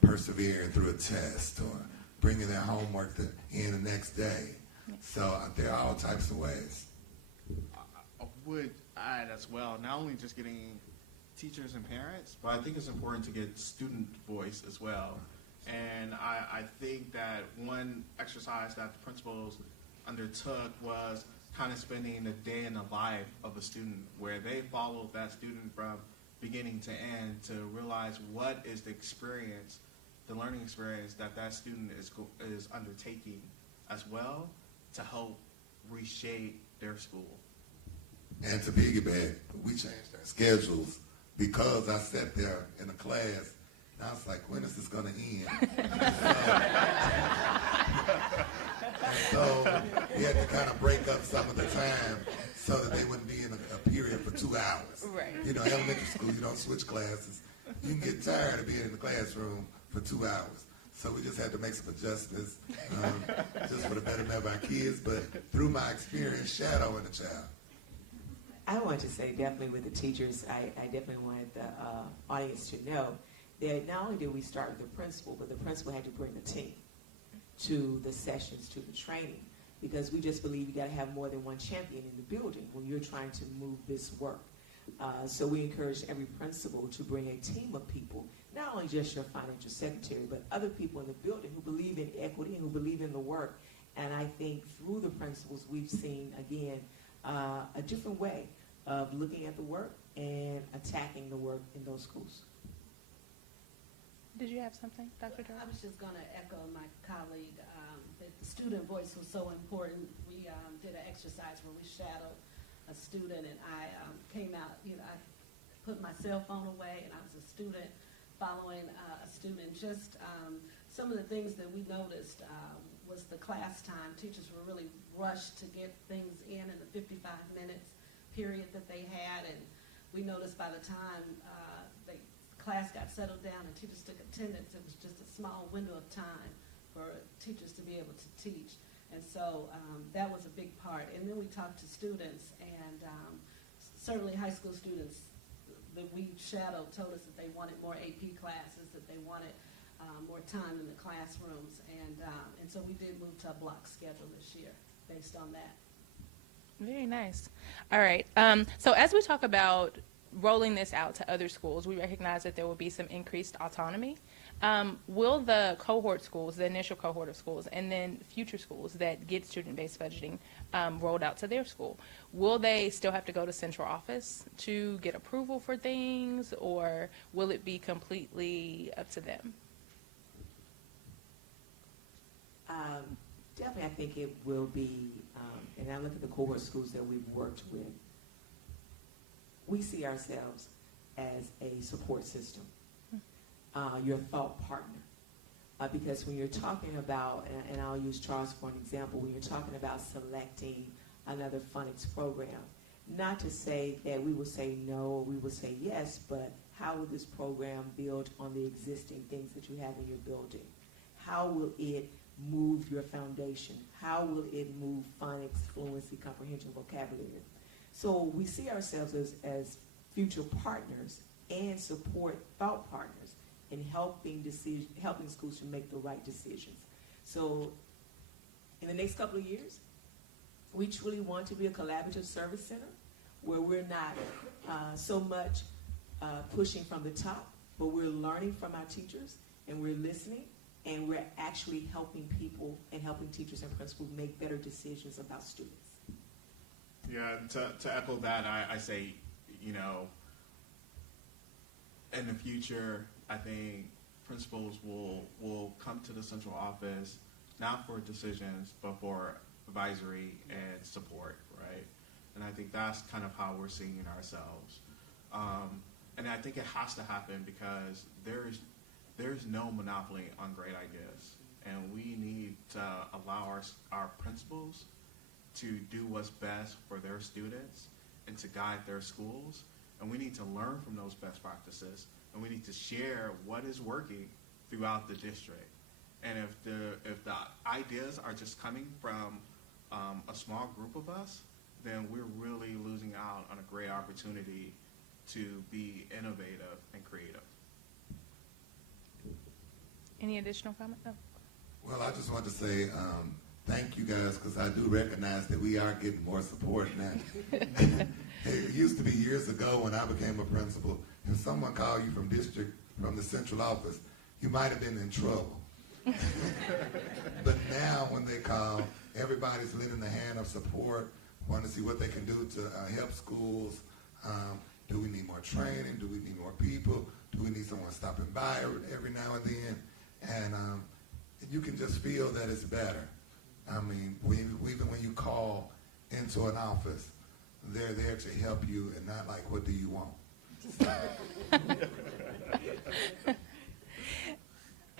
persevering through a test or bringing their homework in the next day. So there are all types of ways. I would add as well, not only just getting teachers and parents, but I think it's important to get student voice as well. And I think that one exercise that the principals undertook was kind of spending a day in the life of a student where they followed that student from beginning to end to realize what is the experience, the learning experience that student is undertaking as well to help reshape their school. And to piggyback, we changed our schedules because I sat there in a class and I was like, when is this going to end? So we had to kind of break up some of the time so that they wouldn't be in a period for 2 hours. Right. You know, elementary school, you don't switch classes. You can get tired of being in the classroom for 2 hours. So we just had to make some adjustments just for the betterment of our kids, but through my experience shadowing the child. I want to say definitely with the teachers, I definitely wanted the audience to know that not only did we start with the principal, but the principal had to bring the team to the sessions, to the training, because we just believe you got to have more than one champion in the building when you're trying to move this work. So we encourage every principal to bring a team of people, not only just your financial secretary, but other people in the building who believe in equity and who believe in the work. And I think through the principals, we've seen, again, a different way of looking at the work and attacking the work in those schools. Did you have something, Dr. Durrell? I was just going to echo my colleague that the student voice was so important. We did an exercise where we shadowed a student, and I came out, I put my cell phone away, and I was a student following a student. Just some of the things that we noticed was was the class time. Teachers were really rushed to get things in the 55 minutes period that they had, and we noticed by the time the class got settled down and teachers took attendance, it was just a small window of time for teachers to be able to teach. And so that was a big part. And then we talked to students, and certainly high school students that we shadowed told us that they wanted more AP classes, that they wanted more time in the classrooms. And so we did move to a block schedule this year based on that. Very nice. All right. So as we talk about rolling this out to other schools, we recognize that there will be some increased autonomy. Will the cohort schools, the initial cohort of schools, and then future schools that get student-based budgeting rolled out to their school, will they still have to go to central office to get approval for things, or will it be completely up to them? Definitely, I think it will be, and I look at the cohort schools that we've worked with, we see ourselves as a support system, your thought partner. Because when you're talking about, and I'll use Charles for an example, when you're talking about selecting another phonics program, not to say that we will say no or we will say yes, but how will this program build on the existing things that you have in your building? How will it move your foundation? How will it move phonics, fluency, comprehension, vocabulary? So we see ourselves as future partners and support thought partners in helping schools to make the right decisions. So in the next couple of years, we truly want to be a collaborative service center where we're not so much pushing from the top, but we're learning from our teachers and we're listening, and we're actually helping people and helping teachers and principals make better decisions about students. Yeah, to echo that, I say, you know, in the future, I think principals will come to the central office, not for decisions, but for advisory and support, right? And I think that's kind of how we're seeing ourselves. And I think it has to happen because there's no monopoly on great ideas. And we need to allow our principals to do what's best for their students and to guide their schools. And we need to learn from those best practices, and we need to share what is working throughout the district. And if the ideas are just coming from a small group of us, then we're really losing out on a great opportunity to be innovative and creative. Any additional comment? No. Well, I just want to say thank you guys, because I do recognize that we are getting more support now. It used to be years ago when I became a principal, if someone called you from the central office, you might have been in trouble. But now when they call, everybody's lending a hand of support, want to see what they can do to help schools. Do we need more training? Do we need more people? Do we need someone stopping by every now and then? And you can just feel that it's better. I mean, even when you call into an office, they're there to help you and not like, what do you want?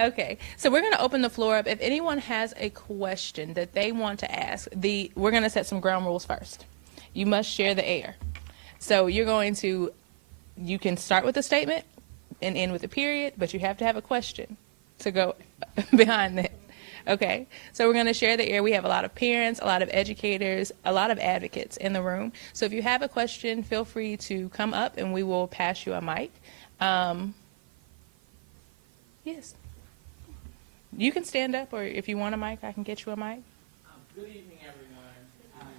Okay, so we're going to open the floor up. If anyone has a question that they want to ask, we're going to set some ground rules first. You must share the air. So you can start with a statement and end with a period, but you have to have a question to go behind that. Okay, so we're going to share the air. We have a lot of parents, a lot of educators, a lot of advocates in the room. So if you have a question, feel free to come up and we will pass you a mic. Yes. You can stand up, or if you want a mic, I can get you a mic. Good evening, everyone.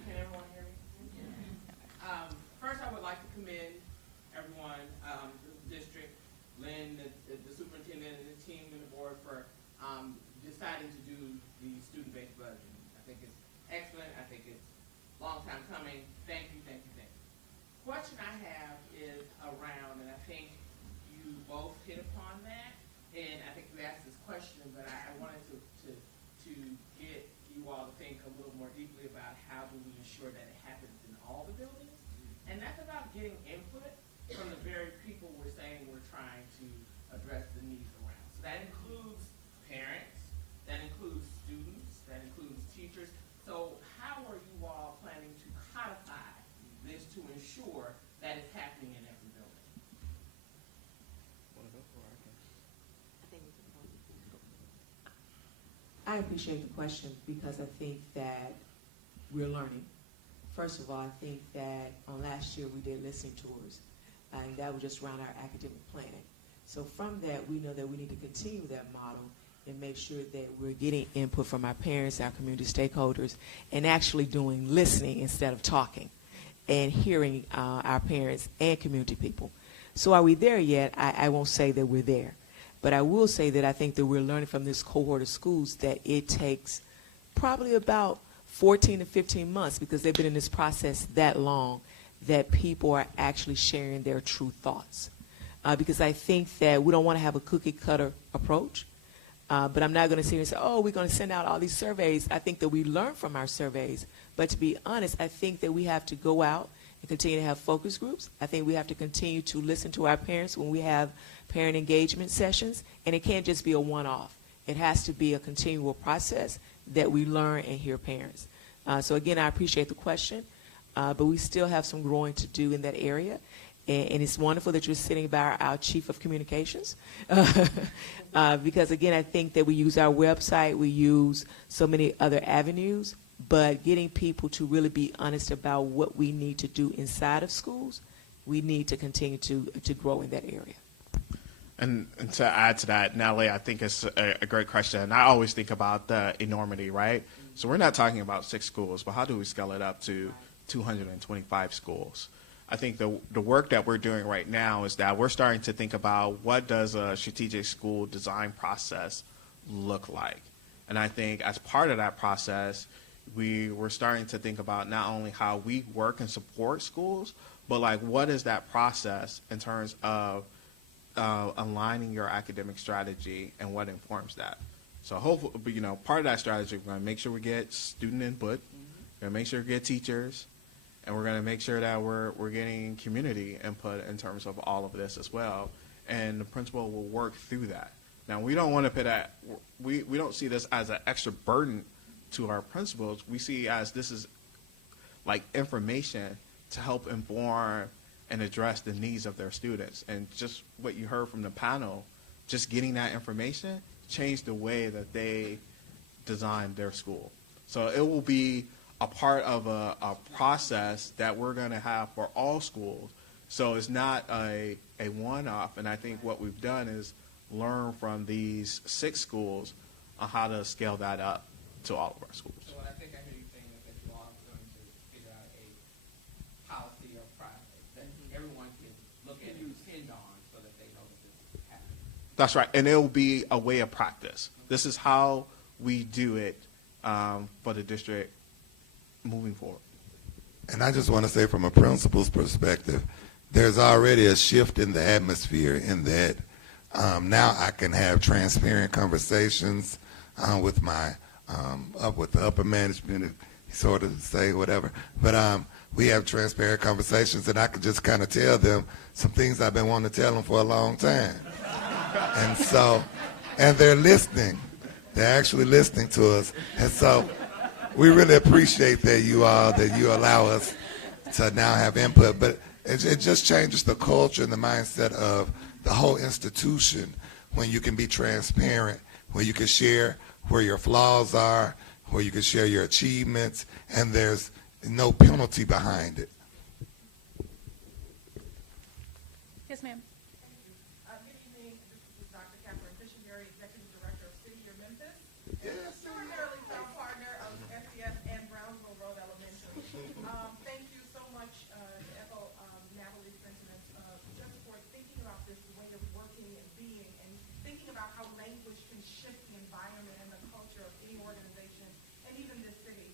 Can everyone hear me? First, I would like to commend everyone, the district, Lynn, the superintendent, and the team and the board for deciding to do the student-based budgeting. I think it's excellent. I think it's a long time coming. Thank you, thank you, thank you. Question I have is around, and I think you both hit upon that, and I think you asked this question, but I wanted to get you all to think a little more deeply about how do we ensure that it happens in all the buildings, and that's about getting input from the very people we're saying we're trying to address the needs around. So that includes parents, that includes students, that includes I appreciate the question because I think that we're learning. First of all, I think that on last year we did listening tours, and that was just around our academic planning. So from that, we know that we need to continue that model and make sure that we're getting input from our parents, our community stakeholders, and actually doing listening instead of talking and hearing our parents and community people. So are we there yet? I won't say that we're there. But I will say that I think that we're learning from this cohort of schools that it takes probably about 14 to 15 months, because they've been in this process that long, that people are actually sharing their true thoughts. Because I think that we don't want to have a cookie cutter approach. But I'm not going to sit here and say, oh, we're going to send out all these surveys. I think that we learn from our surveys. But to be honest, I think that we have to go out and continue to have focus groups. I think we have to continue to listen to our parents when we have parent engagement sessions. And it can't just be a one-off. It has to be a continual process that we learn and hear parents. So again, I appreciate the question. But we still have some growing to do in that area. And it's wonderful that you're sitting by our chief of communications. Because, again, I think that we use our website, we use so many other avenues, but getting people to really be honest about what we need to do inside of schools, we need to continue to grow in that area. And to add to that, Natalie, I think it's a great question. And I always think about the enormity, right? So we're not talking about 6 schools, but how do we scale it up to 225 schools? I think the work that we're doing right now is that we're starting to think about what does a strategic school design process look like. And I think as part of that process, we're starting to think about not only how we work and support schools, but like what is that process in terms of aligning your academic strategy and what informs that. So hopefully, part of that strategy, we're going to make sure we get student input, we're going to make sure we get teachers, and we're going to make sure that we're getting community input in terms of all of this as well. And the principal will work through that. Now, we don't want to put that, we don't see this as an extra burden to our principals. We see as this is like information to help inform and address the needs of their students. And just what you heard from the panel, just getting that information changed the way that they designed their school. So it will be a part of a process that we're going to have for all schools. So it's not a one-off. And I think what we've done is learn from these 6 schools on how to scale that up to all of our schools. So what I think I hear you saying is that you all are going to figure out a policy or process that everyone can look at and depend on so that they know that this is happening. That's right. And it will be a way of practice. This is how we do it for the district moving forward. And I just want to say from a principal's perspective, there's already a shift in the atmosphere in that now I can have transparent conversations with my with the upper management, sort of say whatever. But we have transparent conversations, and I can just kind of tell them some things I've been wanting to tell them for a long time. And so, and they're listening. They're actually listening to us. And so we really appreciate that you allow us to now have input. But it just changes the culture and the mindset of the whole institution when you can be transparent, where you can share where your flaws are, where you can share your achievements, and there's no penalty behind it. Yes, ma'am. Good evening. This is Dr. Catherine Fisher, Executive Director of City of Memphis. Yes. Extraordinarily proud partner of SES and Brownsville Road Elementary. Thank you so much to echo Natalie's sentiments just for thinking about this way of working and being and thinking about how language can shift the environment and the culture of any organization and even this city.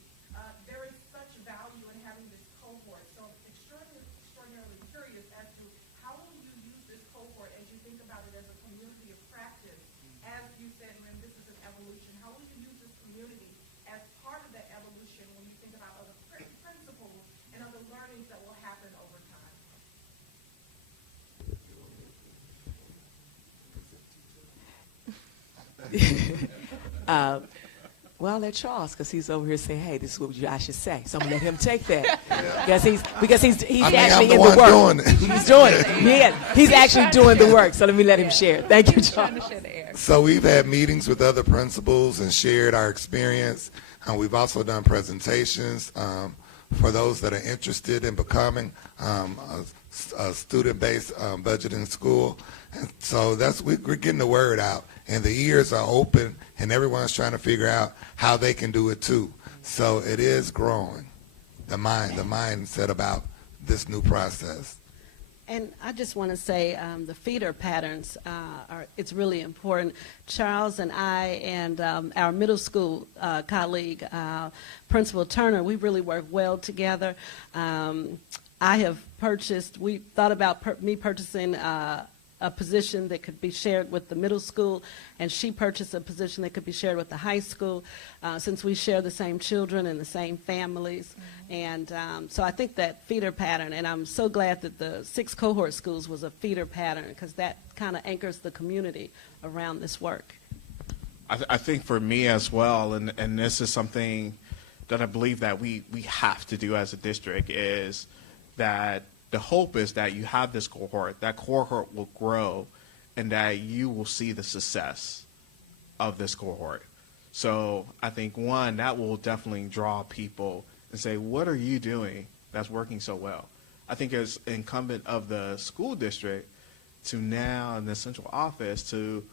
There is such value in having this cohort. So extraordinarily curious as to how will you use this cohort as you think about it as a community of practice? As you said, Lynn, this is an evolution. How will you use this community as part of that evolution when you think about other principles and other learnings that will happen over time? Well, I'll let Charles, because he's over here saying, "Hey, this is what I should say." So I'm gonna let him take that because he's actually in the work. Doing it. He's doing it. He's actually doing the work. So let me let him share. Thank you, Charles. So we've had meetings with other principals and shared our experience. We've also done presentations for those that are interested in becoming a student-based budgeting school. And so we're getting the word out, and the ears are open, and everyone's trying to figure out how they can do it too. So it is growing, the mindset about this new process. And I just want to say the feeder patterns it's really important. Charles and I and our middle school colleague, Principal Turner, we really work well together. We thought about me purchasing a position that could be shared with the middle school, and she purchased a position that could be shared with the high school, since we share the same children and the same families. And so I think that feeder pattern, and I'm so glad that the 6 cohort schools was a feeder pattern, because that kind of anchors the community around this work. I think for me as well, and this is something that I believe that we have to do as a district, is that the hope is that you have this cohort, that cohort will grow, and that you will see the success of this cohort. So I think, one, that will definitely draw people and say, what are you doing that's working so well? I think it's incumbent of the school district to now, in the central office, to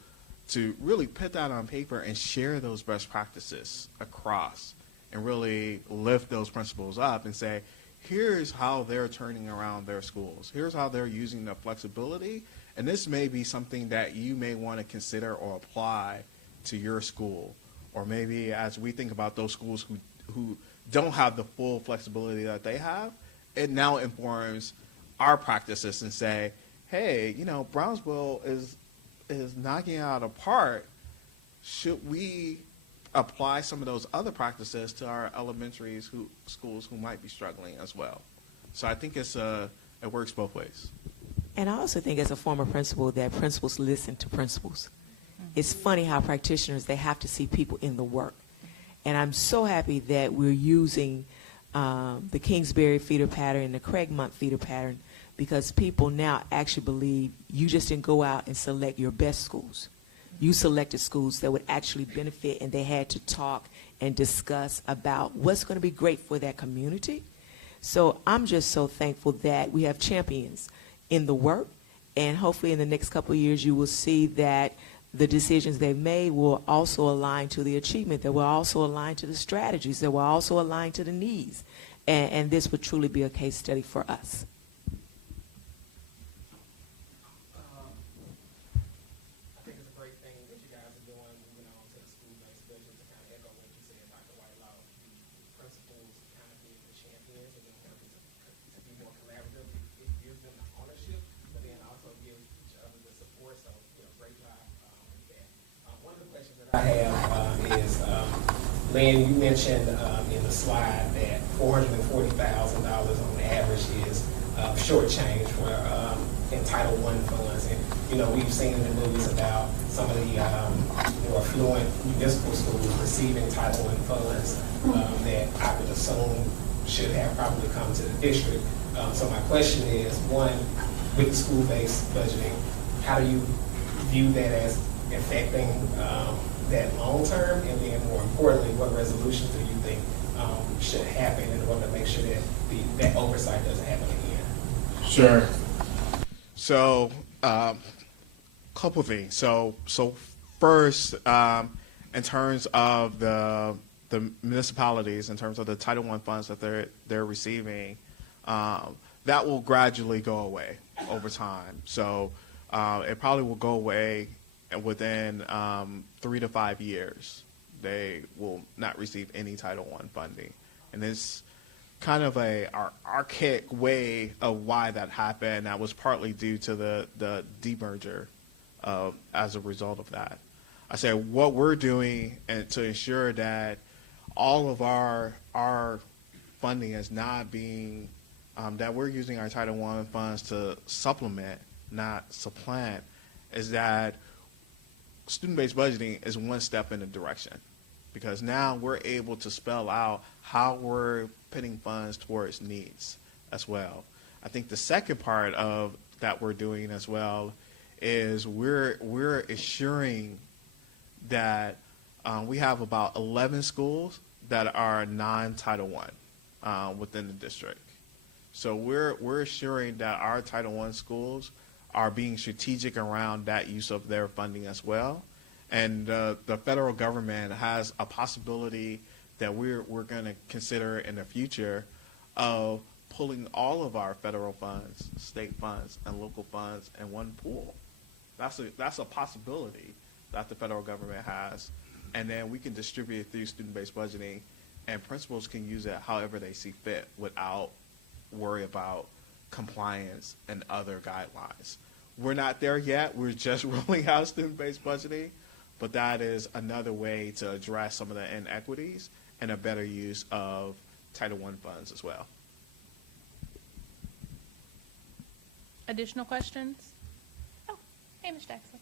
really put that on paper and share those best practices across, and really lift those principals up and say, here's how they're turning around their schools. Here's how they're using the flexibility, and this may be something that you may want to consider or apply to your school. Or maybe as we think about those schools who don't have the full flexibility that they have, it now informs our practices and say, hey, Brownsville is knocking it out of the park. Should we apply some of those other practices to our elementary schools who might be struggling as well? So I think it works both ways. And I also think, as a former principal, that principals listen to principals. It's funny how practitioners, they have to see people in the work. And I'm so happy that we're using the Kingsbury feeder pattern and the Craigmont feeder pattern, because people now actually believe you just didn't go out and select your best schools. You selected schools that would actually benefit, and they had to talk and discuss about what's going to be great for that community. So I'm just so thankful that we have champions in the work, and hopefully in the next couple of years you will see that the decisions they've made will also align to the achievement, that will also align to the strategies, that will also align to the needs. And this would truly be a case study for us. I think it's a great thing that you guys are doing, moving on to the school-based budget, to kind of echo what you said, Dr. Whitelaw, the principals kind of being the champions, and then to be more collaborative. It gives them the ownership, but then also gives each other the support. So, great job with that. One of the questions that I have is, Lynn, you mentioned in the slide that $440,000 on average is shortchange for in Title I funds. And, we've seen in the movies about some of the more affluent municipal schools receiving Title I funds that I would assume should have probably come to the district. So my question is, one, with the school-based budgeting, how do you view that as affecting that long term? And then more importantly, what resolutions do you think should happen in order to make sure that that oversight doesn't happen again? Sure. So, couple things. So first, in terms of the municipalities, in terms of the Title I funds that they're receiving, that will gradually go away over time. So it probably will go away within 3 to 5 years. They will not receive any Title I funding, and it's kind of a archaic way of why that happened. That was partly due to the demerger as a result of that. I said what we're doing and to ensure that all of our funding is not being that we're using our Title I funds to supplement, not supplant, is that student-based budgeting is one step in the direction. because now we're able to spell out how we're putting funds towards needs as well. I think the second part of that we're doing as well is we're assuring that we have about 11 schools that are non-Title I within the district. So we're assuring that our Title I schools are being strategic around that use of their funding as well. And the federal government has a possibility that we're going to consider in the future of pulling all of our federal funds, state funds, and local funds in one pool. That's a possibility that the federal government has. And then we can distribute it through student-based budgeting, and principals can use it however they see fit without worry about compliance and other guidelines. We're not there yet. We're just rolling out student-based budgeting, but that is another way to address some of the inequities and a better use of Title I funds as well. Additional questions? Oh, hey, Ms. Jackson.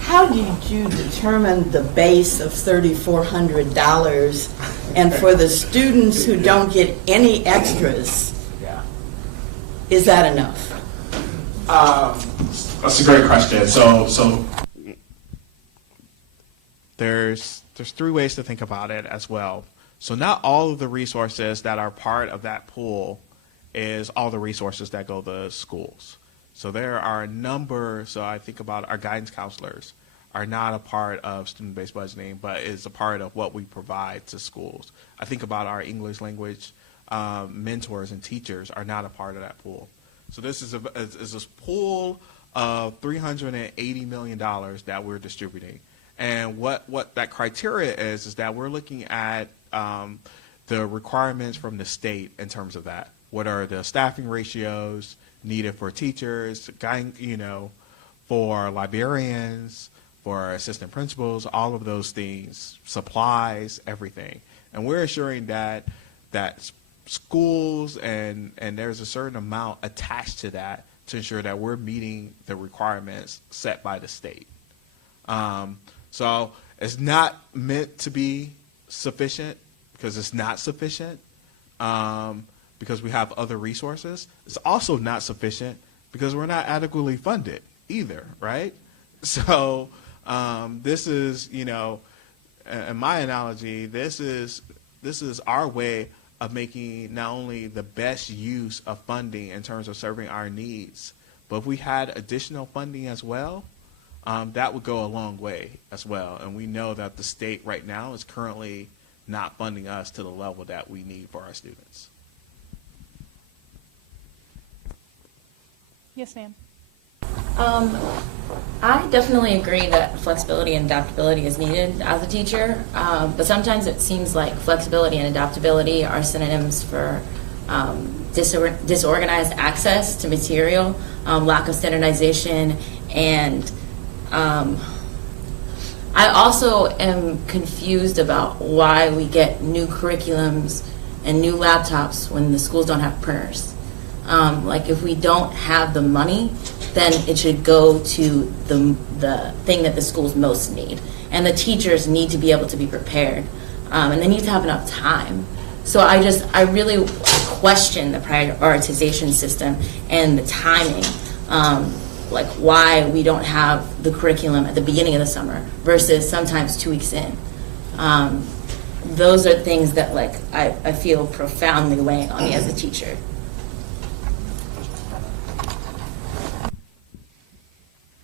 How did you determine the base of $3,400? And for the students who don't get any extras, is that enough? That's a great question. So there's three ways to think about it as well. So not all of the resources that are part of that pool is all the resources that go to schools. So there are a number, so I think about our guidance counselors are not a part of student-based budgeting, but is a part of what we provide to schools. I think about our English language mentors and teachers are not a part of that pool. So this is a pool of $380 million that we're distributing. And what that criteria is that we're looking at the requirements from the state in terms of that. What are the staffing ratios needed for teachers, for librarians, for assistant principals, all of those things, supplies, everything. And we're assuring that schools and there's a certain amount attached to that to ensure that we're meeting the requirements set by the state. So it's not meant to be sufficient because it's not sufficient because we have other resources. It's also not sufficient because we're not adequately funded either, right? So this is, in my analogy, this is our way of making not only the best use of funding in terms of serving our needs, but if we had additional funding as well, that would go a long way as well. And we know that the state right now is currently not funding us to the level that we need for our students. Yes, ma'am. I definitely agree that flexibility and adaptability is needed as a teacher, but sometimes it seems like flexibility and adaptability are synonyms for disorganized access to material, lack of standardization, and I also am confused about why we get new curriculums and new laptops when the schools don't have printers. Like if we don't have the money, then it should go to the thing that the schools most need. And the teachers need to be able to be prepared. And they need to have enough time. So I really question the prioritization system and the timing. Like why we don't have the curriculum at the beginning of the summer versus sometimes 2 weeks in. Those are things that I feel profoundly weighing on me as a teacher.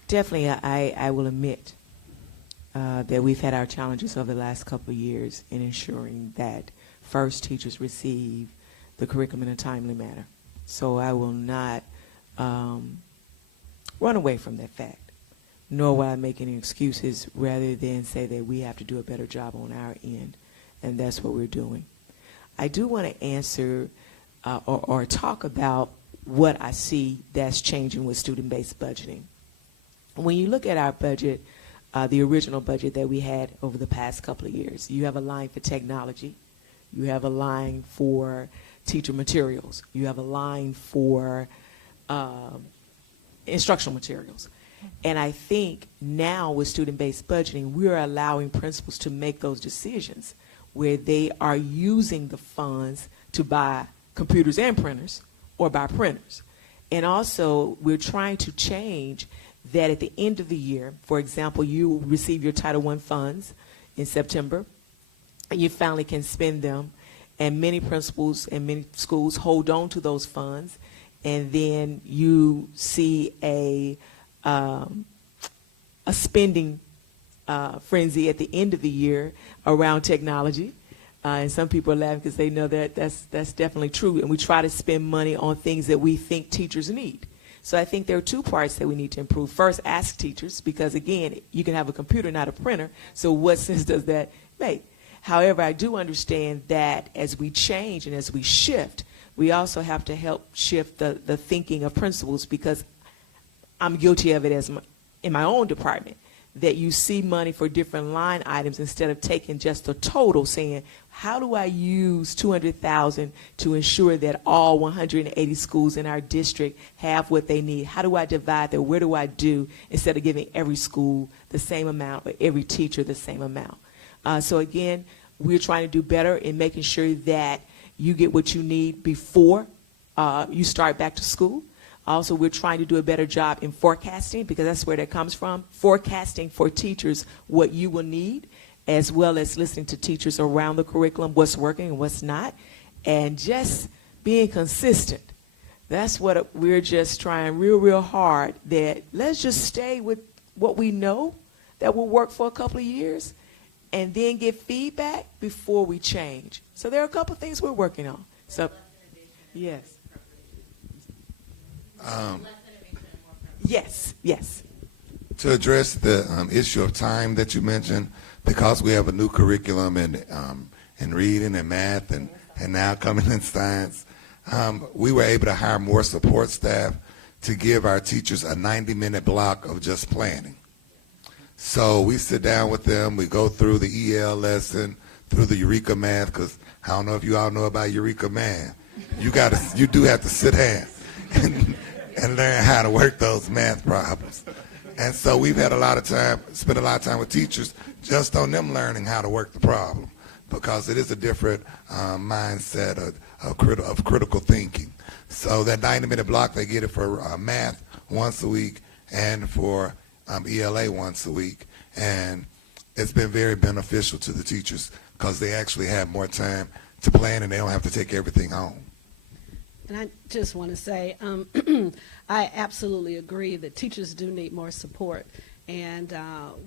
Definitely, I will admit that we've had our challenges over the last couple of years in ensuring that first teachers receive the curriculum in a timely manner. So I will not run away from that fact, nor will I make any excuses rather than say that we have to do a better job on our end, and that's what we're doing. I do want to answer or talk about what I see that's changing with student-based budgeting. When you look at our budget, the original budget that we had over the past couple of years, you have a line for technology, you have a line for teacher materials, you have a line for instructional materials. And I think now with student-based budgeting, we are allowing principals to make those decisions where they are using the funds to buy computers and printers or buy printers. And also, we're trying to change that at the end of the year. For example, you receive your Title I funds in September, and you finally can spend them. And many principals and many schools hold on to those funds, and then you see a spending frenzy at the end of the year around technology. And some people are laughing because they know that that's definitely true. And we try to spend money on things that we think teachers need. So I think there are two parts that we need to improve. First, ask teachers, because again, you can have a computer, not a printer. So what sense does that make? However, I do understand that as we change and as we shift, we also have to help shift the thinking of principals, because I'm guilty of it in my own department, that you see money for different line items instead of taking just the total, saying, how do I use $200,000 to ensure that all 180 schools in our district have what they need? How do I divide that? Where do I do, instead of giving every school the same amount or every teacher the same amount? So again, we're trying to do better in making sure that you get what you need before you start back to school. Also, we're trying to do a better job in forecasting, because that's where that comes from. Forecasting for teachers what you will need, as well as listening to teachers around the curriculum, what's working and what's not, and just being consistent. That's what we're just trying real hard, that let's just stay with what we know that will work for a couple of years, and then get feedback before we change. So there are a couple of things we're working on. So, yes. Yes. To address the issue of time that you mentioned, because we have a new curriculum in reading and math and now coming in science, we were able to hire more support staff to give our teachers a 90-minute block of just planning. So we sit down with them, we go through the EL lesson, through the Eureka math, because I don't know if you all know about Eureka math. You do have to sit down and learn how to work those math problems. And so we've had spent a lot of time with teachers just on them learning how to work the problem, because it is a different mindset of critical thinking. So that 90-minute block, they get it for math once a week and for ELA once a week. And it's been very beneficial to the teachers, because they actually have more time to plan and they don't have to take everything home. And I just want to say, I absolutely agree that teachers do need more support. And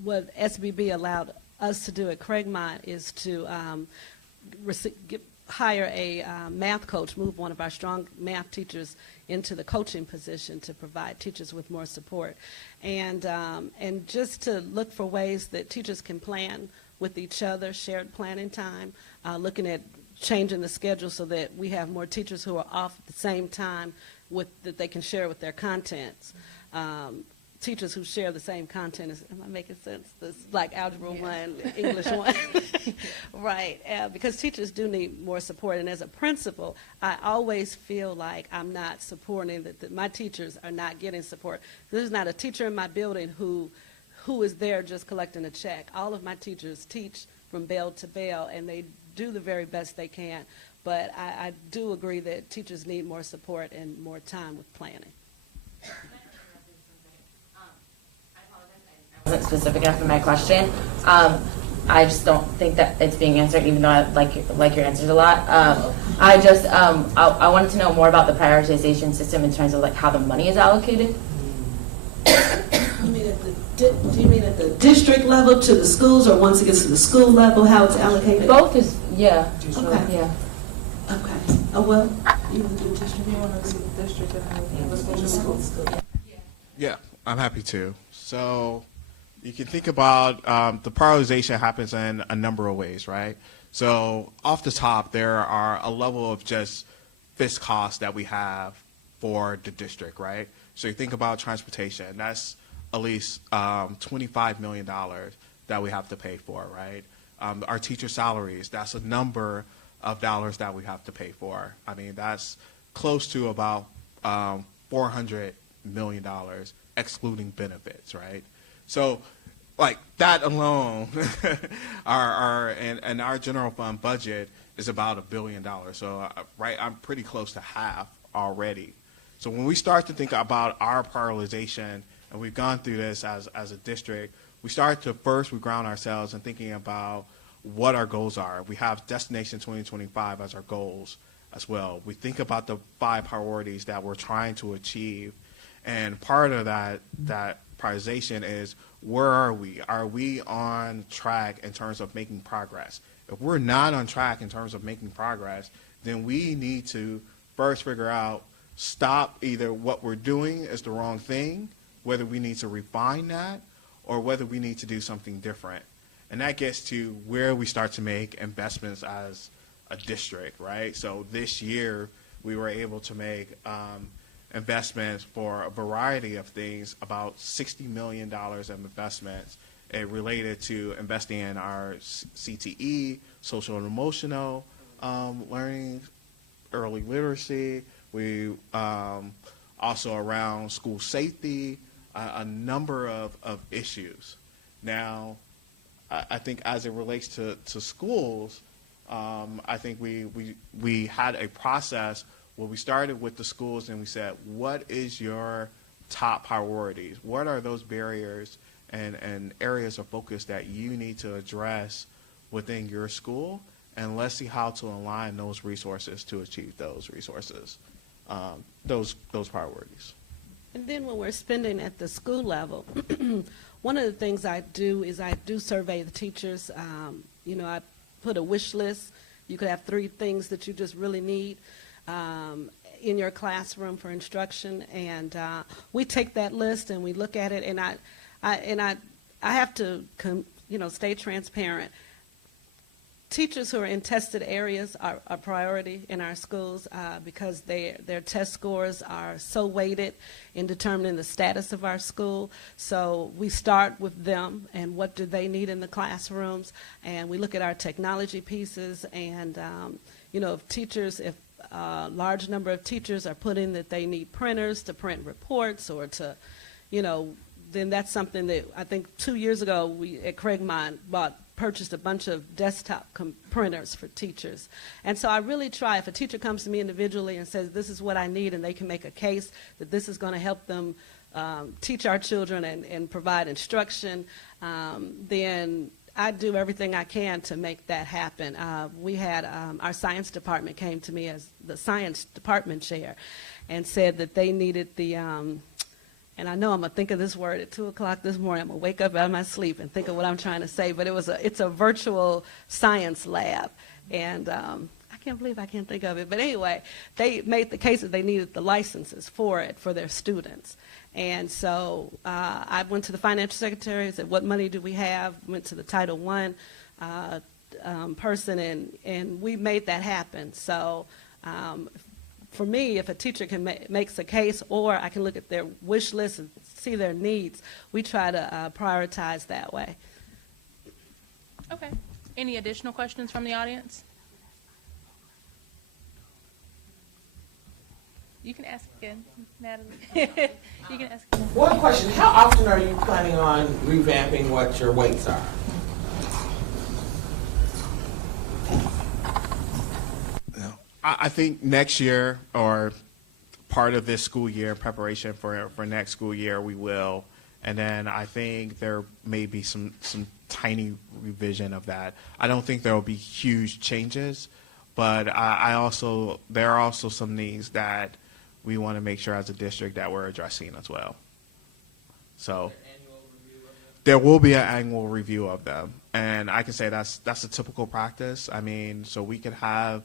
what SBB allowed us to do at Craigmont is to hire a math coach, move one of our strong math teachers into the coaching position to provide teachers with more support. And just to look for ways that teachers can plan with each other, shared planning time, looking at changing the schedule so that we have more teachers who are off at the same time that they can share with their contents. Teachers who share the same content, am I making sense? This, like Algebra 1, English 1. Right, because teachers do need more support. And as a principal, I always feel like I'm not supporting, that my teachers are not getting support. There's not a teacher in my building who is there just collecting a check. All of my teachers teach from bell to bell, and they do the very best they can. But I do agree that teachers need more support and more time with planning. I wasn't specific enough in my question. I just don't think that it's being answered, even though I like your answers a lot. I wanted to know more about the prioritization system in terms of like how the money is allocated. Do you mean at the district level to the schools, or once it gets to the school level, how it's allocated? Both is, yeah. Okay. Yeah. Okay. Oh, well, you want to do district? You want to do the district and how school? Yeah, I'm happy to. So you can think about the prioritization happens in a number of ways, right? So off the top, there are a level of just fixed costs that we have for the district, right? So you think about transportation, that's at least $25 million that we have to pay for, right? Our teacher salaries, that's a number of dollars that we have to pay for. I mean, that's close to about $400 million excluding benefits, right? So, like that alone, our general fund budget is about $1 billion. So, right, I'm pretty close to half already. So when we start to think about our prioritization, and we've gone through this as a district, we ground ourselves in thinking about what our goals are. We have Destination 2025 as our goals as well. We think about the 5 priorities that we're trying to achieve, and part of that prioritization is, where are we? Are we on track in terms of making progress? If we're not on track in terms of making progress, then we need to first figure out, stop either what we're doing is the wrong thing, whether we need to refine that, or whether we need to do something different. And that gets to where we start to make investments as a district, right? So this year, we were able to make investments for a variety of things, about $60 million of investments related to investing in our CTE, social and emotional learning, early literacy. We also around school safety, a number of issues. Now, I think as it relates to schools, I think we had a process where we started with the schools and we said, what is your top priorities? What are those barriers and areas of focus that you need to address within your school? And let's see how to align those resources to achieve those resources, those priorities. And then when we're spending at the school level, one of the things I do is I do survey the teachers. I put a wish list. You could have 3 things that you just really need in your classroom for instruction, and we take that list and we look at it. And I have to stay transparent. Teachers who are in tested areas are a priority in our schools because their test scores are so weighted in determining the status of our school. So we start with them and what do they need in the classrooms, and we look at our technology pieces. And if a large number of teachers are putting that they need printers to print reports or to, then that's something that I think 2 years ago we at Craigmont purchased a bunch of desktop printers for teachers. And so I really try, if a teacher comes to me individually and says, this is what I need, and they can make a case that this is going to help them teach our children and provide instruction, then I do everything I can to make that happen. We had our science department came to me as the science department chair and said that they needed the and I know I'm going to think of this word at 2 o'clock this morning. I'm going to wake up out of my sleep and think of what I'm trying to say. But it's a virtual science lab. And I can't believe I can't think of it. But anyway, they made the case that they needed the licenses for it for their students. And so I went to the financial secretary and said, what money do we have? Went to the Title I person, and we made that happen. So for me, if a teacher makes a case, or I can look at their wish list and see their needs, we try to prioritize that way. Okay. Any additional questions from the audience? You can ask again, Natalie. You can ask again. One question, how often are you planning on revamping what your weights are? I think next year, or part of this school year, preparation for next school year, we will. And then I think there may be some tiny revision of that. I don't think there will be huge changes, but there are also some needs that we want to make sure as a district that we're addressing as well. So there will be an annual review of them, and I can say that's a typical practice. I mean, so we could have.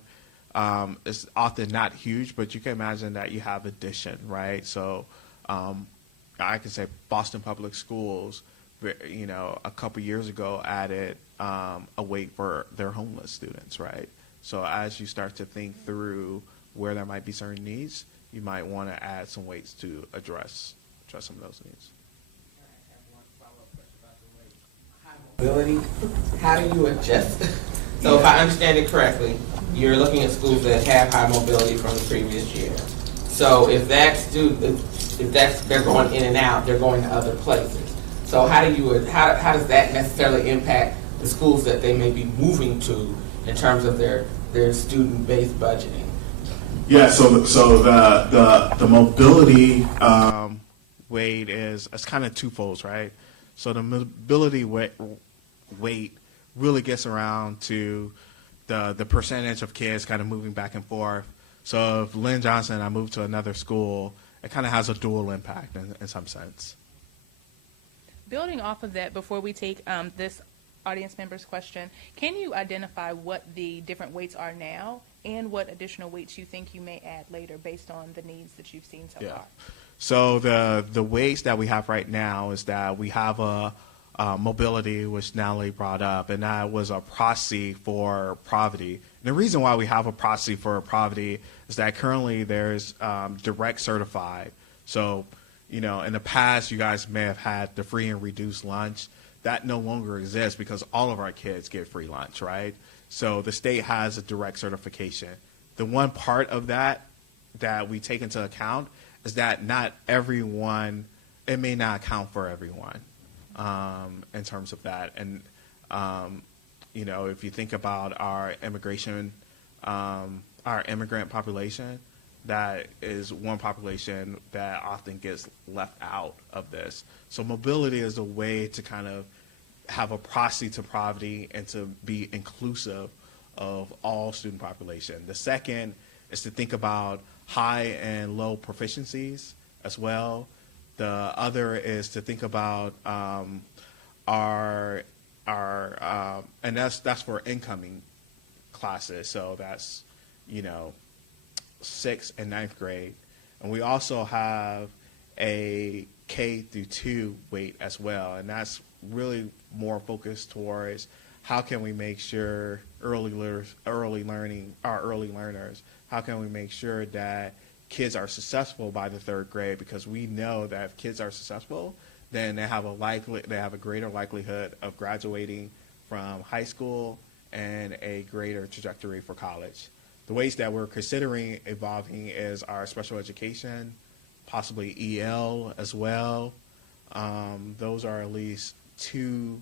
It's often not huge, but you can imagine that you have addition, right? So I can say Boston Public Schools, a couple years ago added a weight for their homeless students, right? So as you start to think through where there might be certain needs, you might want to add some weights to address some of those needs. Mobility, how do you adjust? So if I understand it correctly, you're looking at schools that have high mobility from the previous year. So if that if they're going in and out, they're going to other places. So how does that necessarily impact the schools that they may be moving to in terms of their student-based budgeting? Yeah, so the mobility weight is kind of twofold, right? So the mobility weight really gets around to the percentage of kids kind of moving back and forth. So if Lynn Johnson and I move to another school, it kind of has a dual impact in some sense. Building off of that, before we take this audience member's question, can you identify what the different weights are now and what additional weights you think you may add later based on the needs that you've seen so far? So the weights that we have right now is that we have a mobility, which Natalie brought up, and that was a proxy for poverty. And the reason why we have a proxy for poverty is that currently there's direct certified. So, you know, in the past, you guys may have had the free and reduced lunch. That no longer exists because all of our kids get free lunch, right? So the state has a direct certification. The one part of that we take into account is that not everyone, it may not account for everyone in terms of that. And, you know, if you think about our immigrant population, that is one population that often gets left out of this. So mobility is a way to kind of have a proxy to poverty and to be inclusive of all student population. The second is to think about high and low proficiencies as well. The other is to think about our and that's for incoming classes. So that's, you know, 6th and 9th grade. And we also have a K through 2 weight as well. And that's really more focused towards how can we make sure early learners, how can we make sure that kids are successful by the 3rd grade, because we know that if kids are successful, then they have a greater likelihood of graduating from high school and a greater trajectory for college. The ways that we're considering evolving is our special education, possibly EL as well. Those are at least 2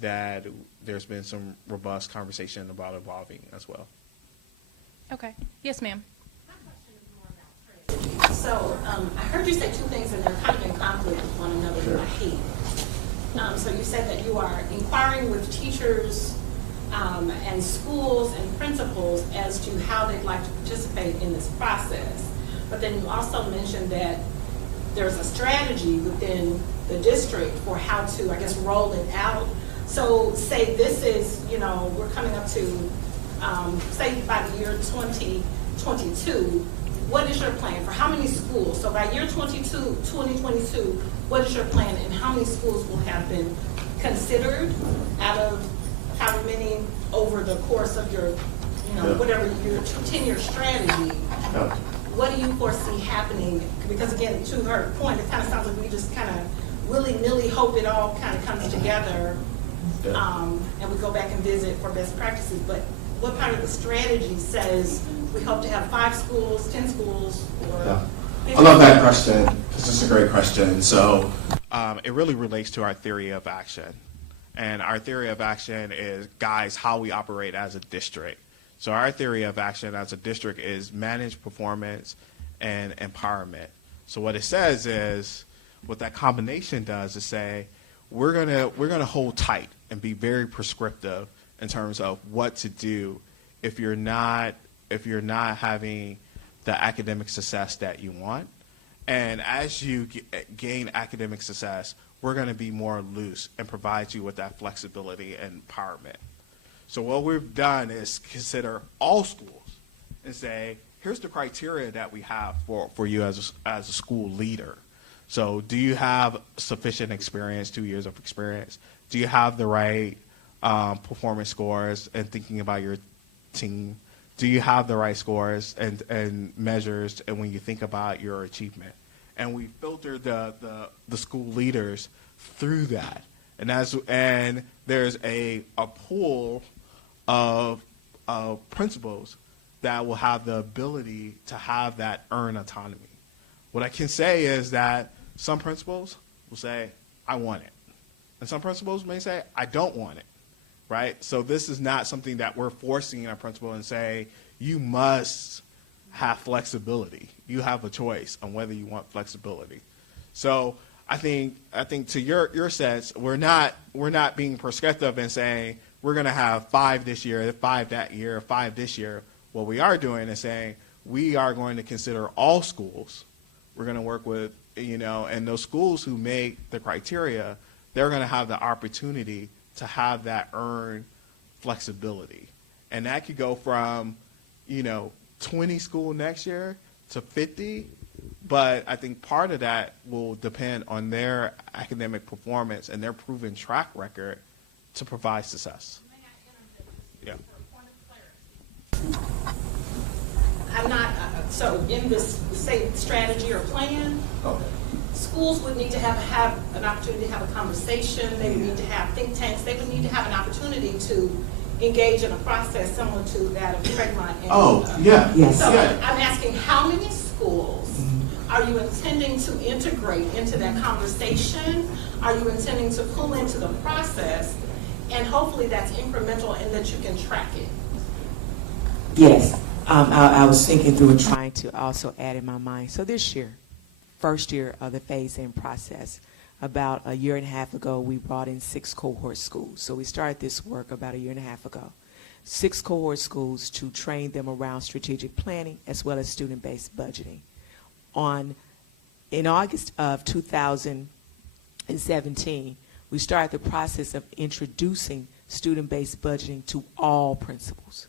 that there's been some robust conversation about evolving as well. Okay. Yes, ma'am. So I heard you say 2 things and they're kind of in conflict with one another in my head. So you said that you are inquiring with teachers and schools and principals as to how they'd like to participate in this process. But then you also mentioned that there's a strategy within the district for how to, I guess, roll it out. So say this is, you know, we're coming up to, say by the year 2022, what is your plan for how many schools? So by year 2022, what is your plan and how many schools will have been considered out of however many over the course of your, you know, whatever your 10-year strategy? What do you foresee happening? Because again, to her point, it kind of sounds like we just kind of willy-nilly hope it all kind of comes together, and we go back and visit for best practices. But what part of the strategy says we hope to have 5 schools, 10 schools, or? I love that question. This is a great question. So it really relates to our theory of action. And our theory of action guides how we operate as a district. So our theory of action as a district is manage performance and empowerment. So what it says is, what that combination does is say, we're gonna hold tight and be very prescriptive in terms of what to do if you're not having the academic success that you want. And as you gain academic success, we're going to be more loose and provide you with that flexibility and empowerment. So what we've done is consider all schools and say, here's the criteria that we have for you as a school leader. So do you have sufficient experience, 2 years of experience? Do you have the right performance scores and thinking about your team? Do you have the right scores and measures and when you think about your achievement? And we filtered the school leaders through that. And there's a pool of principals that will have the ability to have that earn autonomy. What I can say is that some principals will say, I want it. And some principals may say, I don't want it, right? So this is not something that we're forcing a principal and say, you must have flexibility. You have a choice on whether you want flexibility. So I think to your sense, we're not being prescriptive and saying we're going to have 5 this year, 5 that year, 5 this year. What we are doing is saying we are going to consider all schools. We're going to work with, and those schools who make the criteria, they're going to have the opportunity to have that earned flexibility. And that could go from, 20 school next year to 50. But I think part of that will depend on their academic performance and their proven track record to provide success. Yeah. I'm not, so in this, say, strategy or plan, schools would need to have an opportunity to have a conversation. They would need to have think tanks. They would need to have an opportunity to engage in a process similar to that of Tremont. Yes. So I'm asking, how many schools are you intending to integrate into that conversation? Are you intending to pull into the process? And hopefully that's incremental and that you can track it. Yes. I was thinking through and trying to also add in my mind. So this year, first year of the phase-in process, about a year and a half ago, we brought in 6 cohort schools. So we started this work about a year and a half ago. 6 cohort schools to train them around strategic planning as well as student-based budgeting. In August of 2017, we started the process of introducing student-based budgeting to all principals.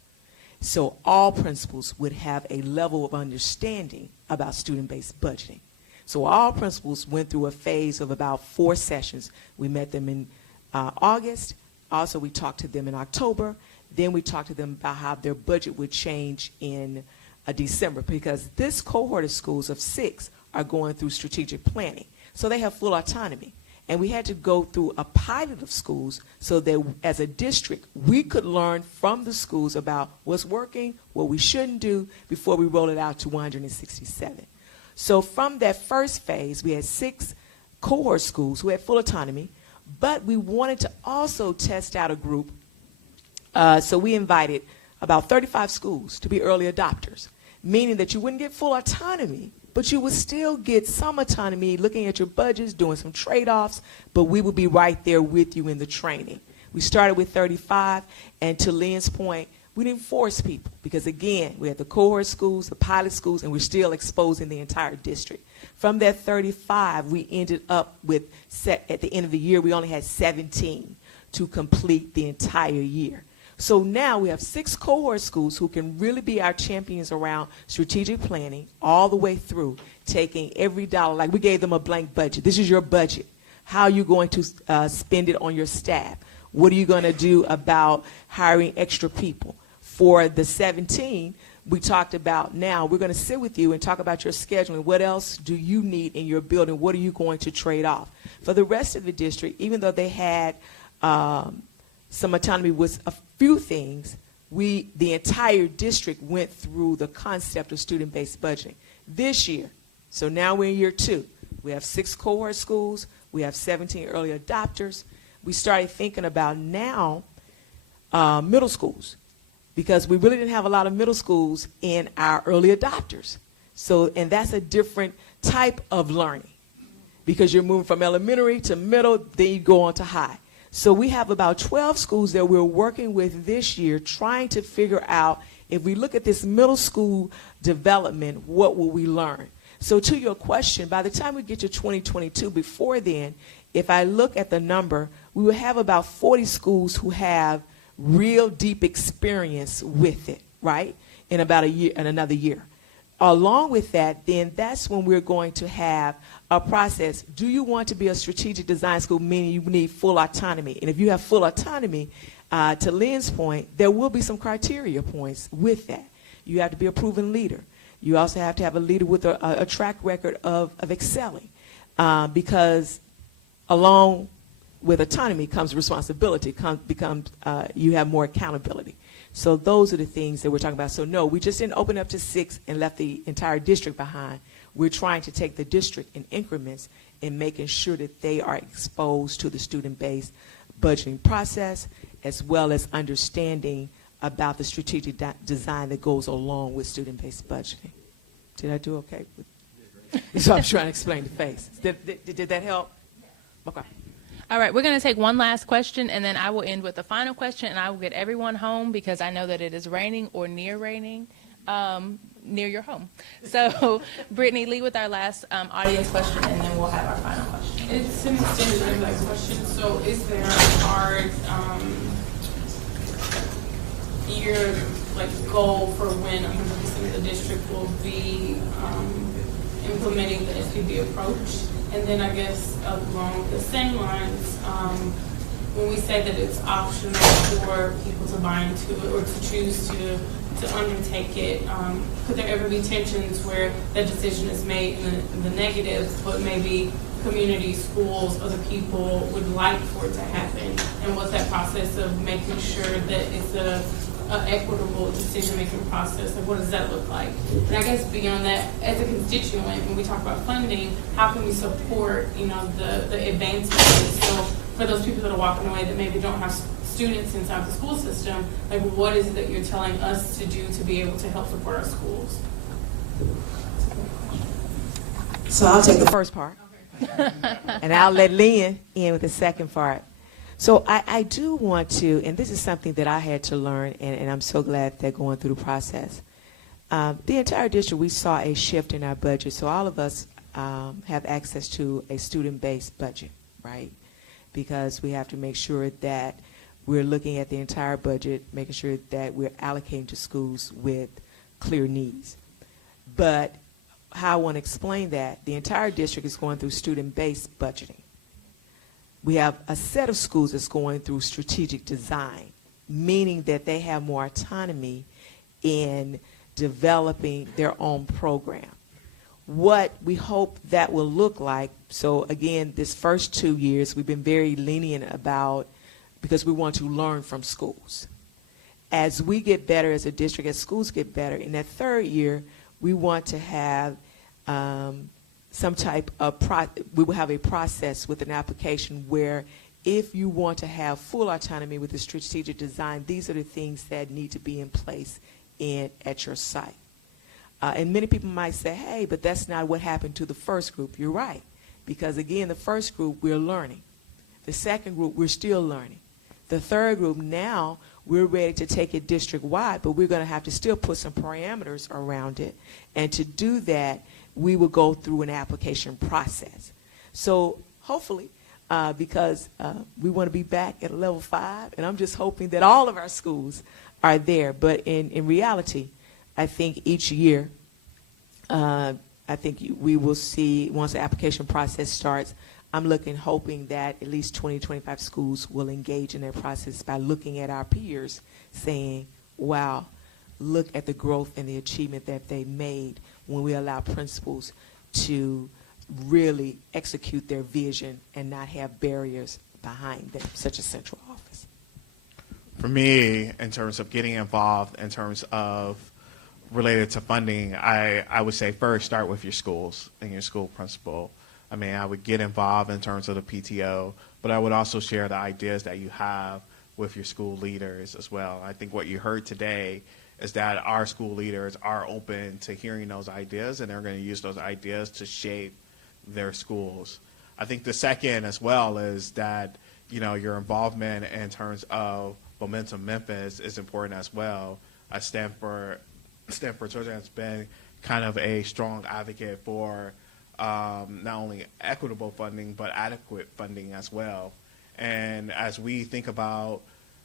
So all principals would have a level of understanding about student-based budgeting. So all principals went through a phase of about 4 sessions. We met them in August. Also, we talked to them in October. Then we talked to them about how their budget would change in December, because this cohort of schools of 6 are going through strategic planning. So they have full autonomy. And we had to go through a pilot of schools so that as a district, we could learn from the schools about what's working, what we shouldn't do before we roll it out to 167. So from that first phase, we had 6 cohort schools who had full autonomy, but we wanted to also test out a group. So we invited about 35 schools to be early adopters, meaning that you wouldn't get full autonomy, but you would still get some autonomy looking at your budgets, doing some trade-offs, but we would be right there with you in the training. We started with 35, and to Lynn's point, we didn't force people because, again, we had the cohort schools, the pilot schools, and we're still exposing the entire district. From that 35, we ended up with, at the end of the year, we only had 17 to complete the entire year. So now we have 6 cohort schools who can really be our champions around strategic planning all the way through, taking every dollar. Like we gave them a blank budget. This is your budget. How are you going to spend it on your staff? What are you going to do about hiring extra people? For the 17, we talked about now we're going to sit with you and talk about your scheduling. What else do you need in your building? What are you going to trade off? For the rest of the district, even though they had some autonomy with a few things, the entire district went through the concept of student-based budgeting. This year, so now we're in year 2, we have 6 cohort schools, we have 17 early adopters. We started thinking about now middle schools, because we really didn't have a lot of middle schools in our early adopters. So, and that's a different type of learning, because you're moving from elementary to middle, then you go on to high. So we have about 12 schools that we're working with this year, trying to figure out, if we look at this middle school development, what will we learn? So to your question, by the time we get to 2022, before then, if I look at the number, we will have about 40 schools who have real deep experience with it, right? In about a year, in another year. Along with that, then that's when we're going to have a process. Do you want to be a strategic design school, meaning you need full autonomy? And if you have full autonomy, to Lynn's point, there will be some criteria points with that. You have to be a proven leader. You also have to have a leader with a track record of excelling, because along with autonomy comes responsibility, you have more accountability. So those are the things that we're talking about. So no, we just didn't open up to 6 and left the entire district behind. we're trying to take the district in increments and making sure that they are exposed to the student-based budgeting process, as well as understanding about the strategic design that goes along with student-based budgeting. Did I do okay? So I'm trying to explain the face. Did that help? Okay. All right, we're going to take one last question, and then I will end with the final question, and I will get everyone home because I know that it is raining or near raining near your home. So, Brittany, lead with our last audience question, and then we'll have our final question. It's an extension of that question. So is there a hard year goal for when 100% of the district will be implementing the SPB approach? And then I guess along the same lines, when we say that it's optional for people to buy into it or to choose to undertake it, could there ever be tensions where that decision is made in the negative, but maybe community, schools, other people would like for it to happen? And what's that process of making sure that it's an equitable decision-making process? Like, what does that look like? And I guess beyond that, as a constituent, when we talk about funding, how can we support, the advancements? So for those people that are walking away that maybe don't have students inside the school system, what is it that you're telling us to do to be able to help support our schools? So I'll take the first part, and I'll let Lynn in with the second part. So I do want to, and this is something that I had to learn, and I'm so glad they're going through the process. The entire district, we saw a shift in our budget. So all of us have access to a student-based budget, right? Because we have to make sure that we're looking at the entire budget, making sure that we're allocating to schools with clear needs. But how I want to explain that, the entire district is going through student-based budgeting. We have a set of schools that's going through strategic design, meaning that they have more autonomy in developing their own program. What we hope that will look like, so again, this first 2 years, we've been very lenient about, because we want to learn from schools. As we get better as a district, as schools get better, in that third year, we want to have some type of we will have a process with an application where if you want to have full autonomy with the strategic design, these are the things that need to be in place at your site. And many people might say, hey, but that's not what happened to the first group. You're right. Because again, the first group, we're learning. The second group, we're still learning. The third group, now we're ready to take it district-wide, but we're going to have to still put some parameters around it. And to do that, we will go through an application process. So hopefully, because we want to be back at level 5, and I'm just hoping that all of our schools are there. But in reality, I think each year, I think we will see, once the application process starts, I'm hoping that at least 20, 25 schools will engage in that process by looking at our peers, saying, wow, look at the growth and the achievement that they made when we allow principals to really execute their vision and not have barriers behind them, such as central office. For me, in terms of getting involved, in terms of related to funding, I would say first start with your schools and your school principal. I mean, I would get involved in terms of the PTO, but I would also share the ideas that you have with your school leaders as well. I think what you heard today is that our school leaders are open to hearing those ideas, and they're going to use those ideas to shape their schools. I think the second as well is that, your involvement in terms of Momentum Memphis is important as well. Stanford Children has been kind of a strong advocate for not only equitable funding, but adequate funding as well. And as we think about,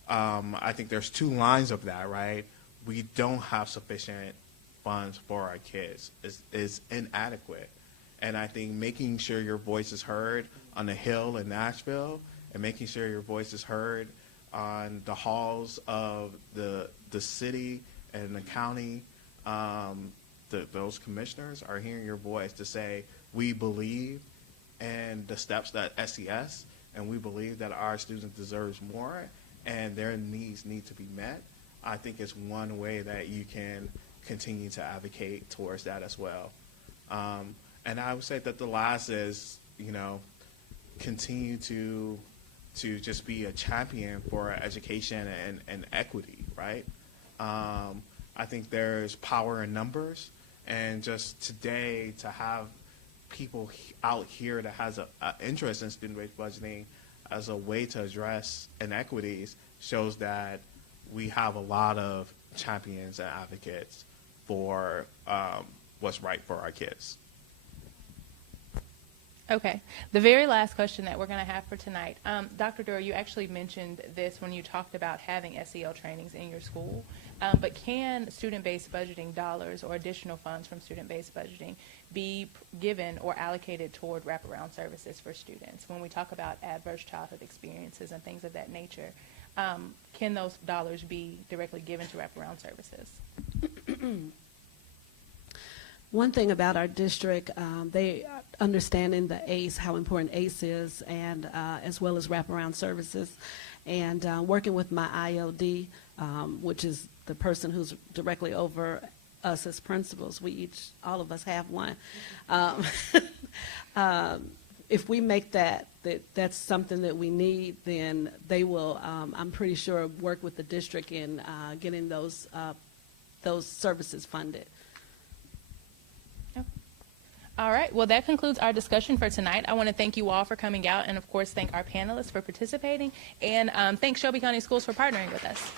I think there's 2 lines of that, right? We don't have sufficient funds for our kids is inadequate. And I think making sure your voice is heard on the Hill in Nashville, and making sure your voice is heard on the halls of the city and the county, those commissioners are hearing your voice to say, we believe in the steps that SES, and we believe that our students deserve more, and their needs need to be met. I think it's one way that you can continue to advocate towards that as well. And I would say that the last is, continue to just be a champion for education and equity, right? I think there's power in numbers, and just today to have people out here that has an interest in student-based budgeting as a way to address inequities shows that we have a lot of champions and advocates for what's right for our kids. Okay. The very last question that we're going to have for tonight. Dr. Durr, you actually mentioned this when you talked about having SEL trainings in your school. But can student-based budgeting dollars or additional funds from student-based budgeting be given or allocated toward wraparound services for students? When we talk about adverse childhood experiences and things of that nature, can those dollars be directly given to wraparound services? One thing about our district, they understanding the ACE, how important ACE is, and as well as wraparound services, and working with my IOD, which is the person who's directly over us as principals. All of us have one. If we make that's something that we need, then they will, I'm pretty sure, work with the district in getting those services funded. All right. Well, that concludes our discussion for tonight. I want to thank you all for coming out and, of course, thank our panelists for participating, and thank Shelby County Schools for partnering with us.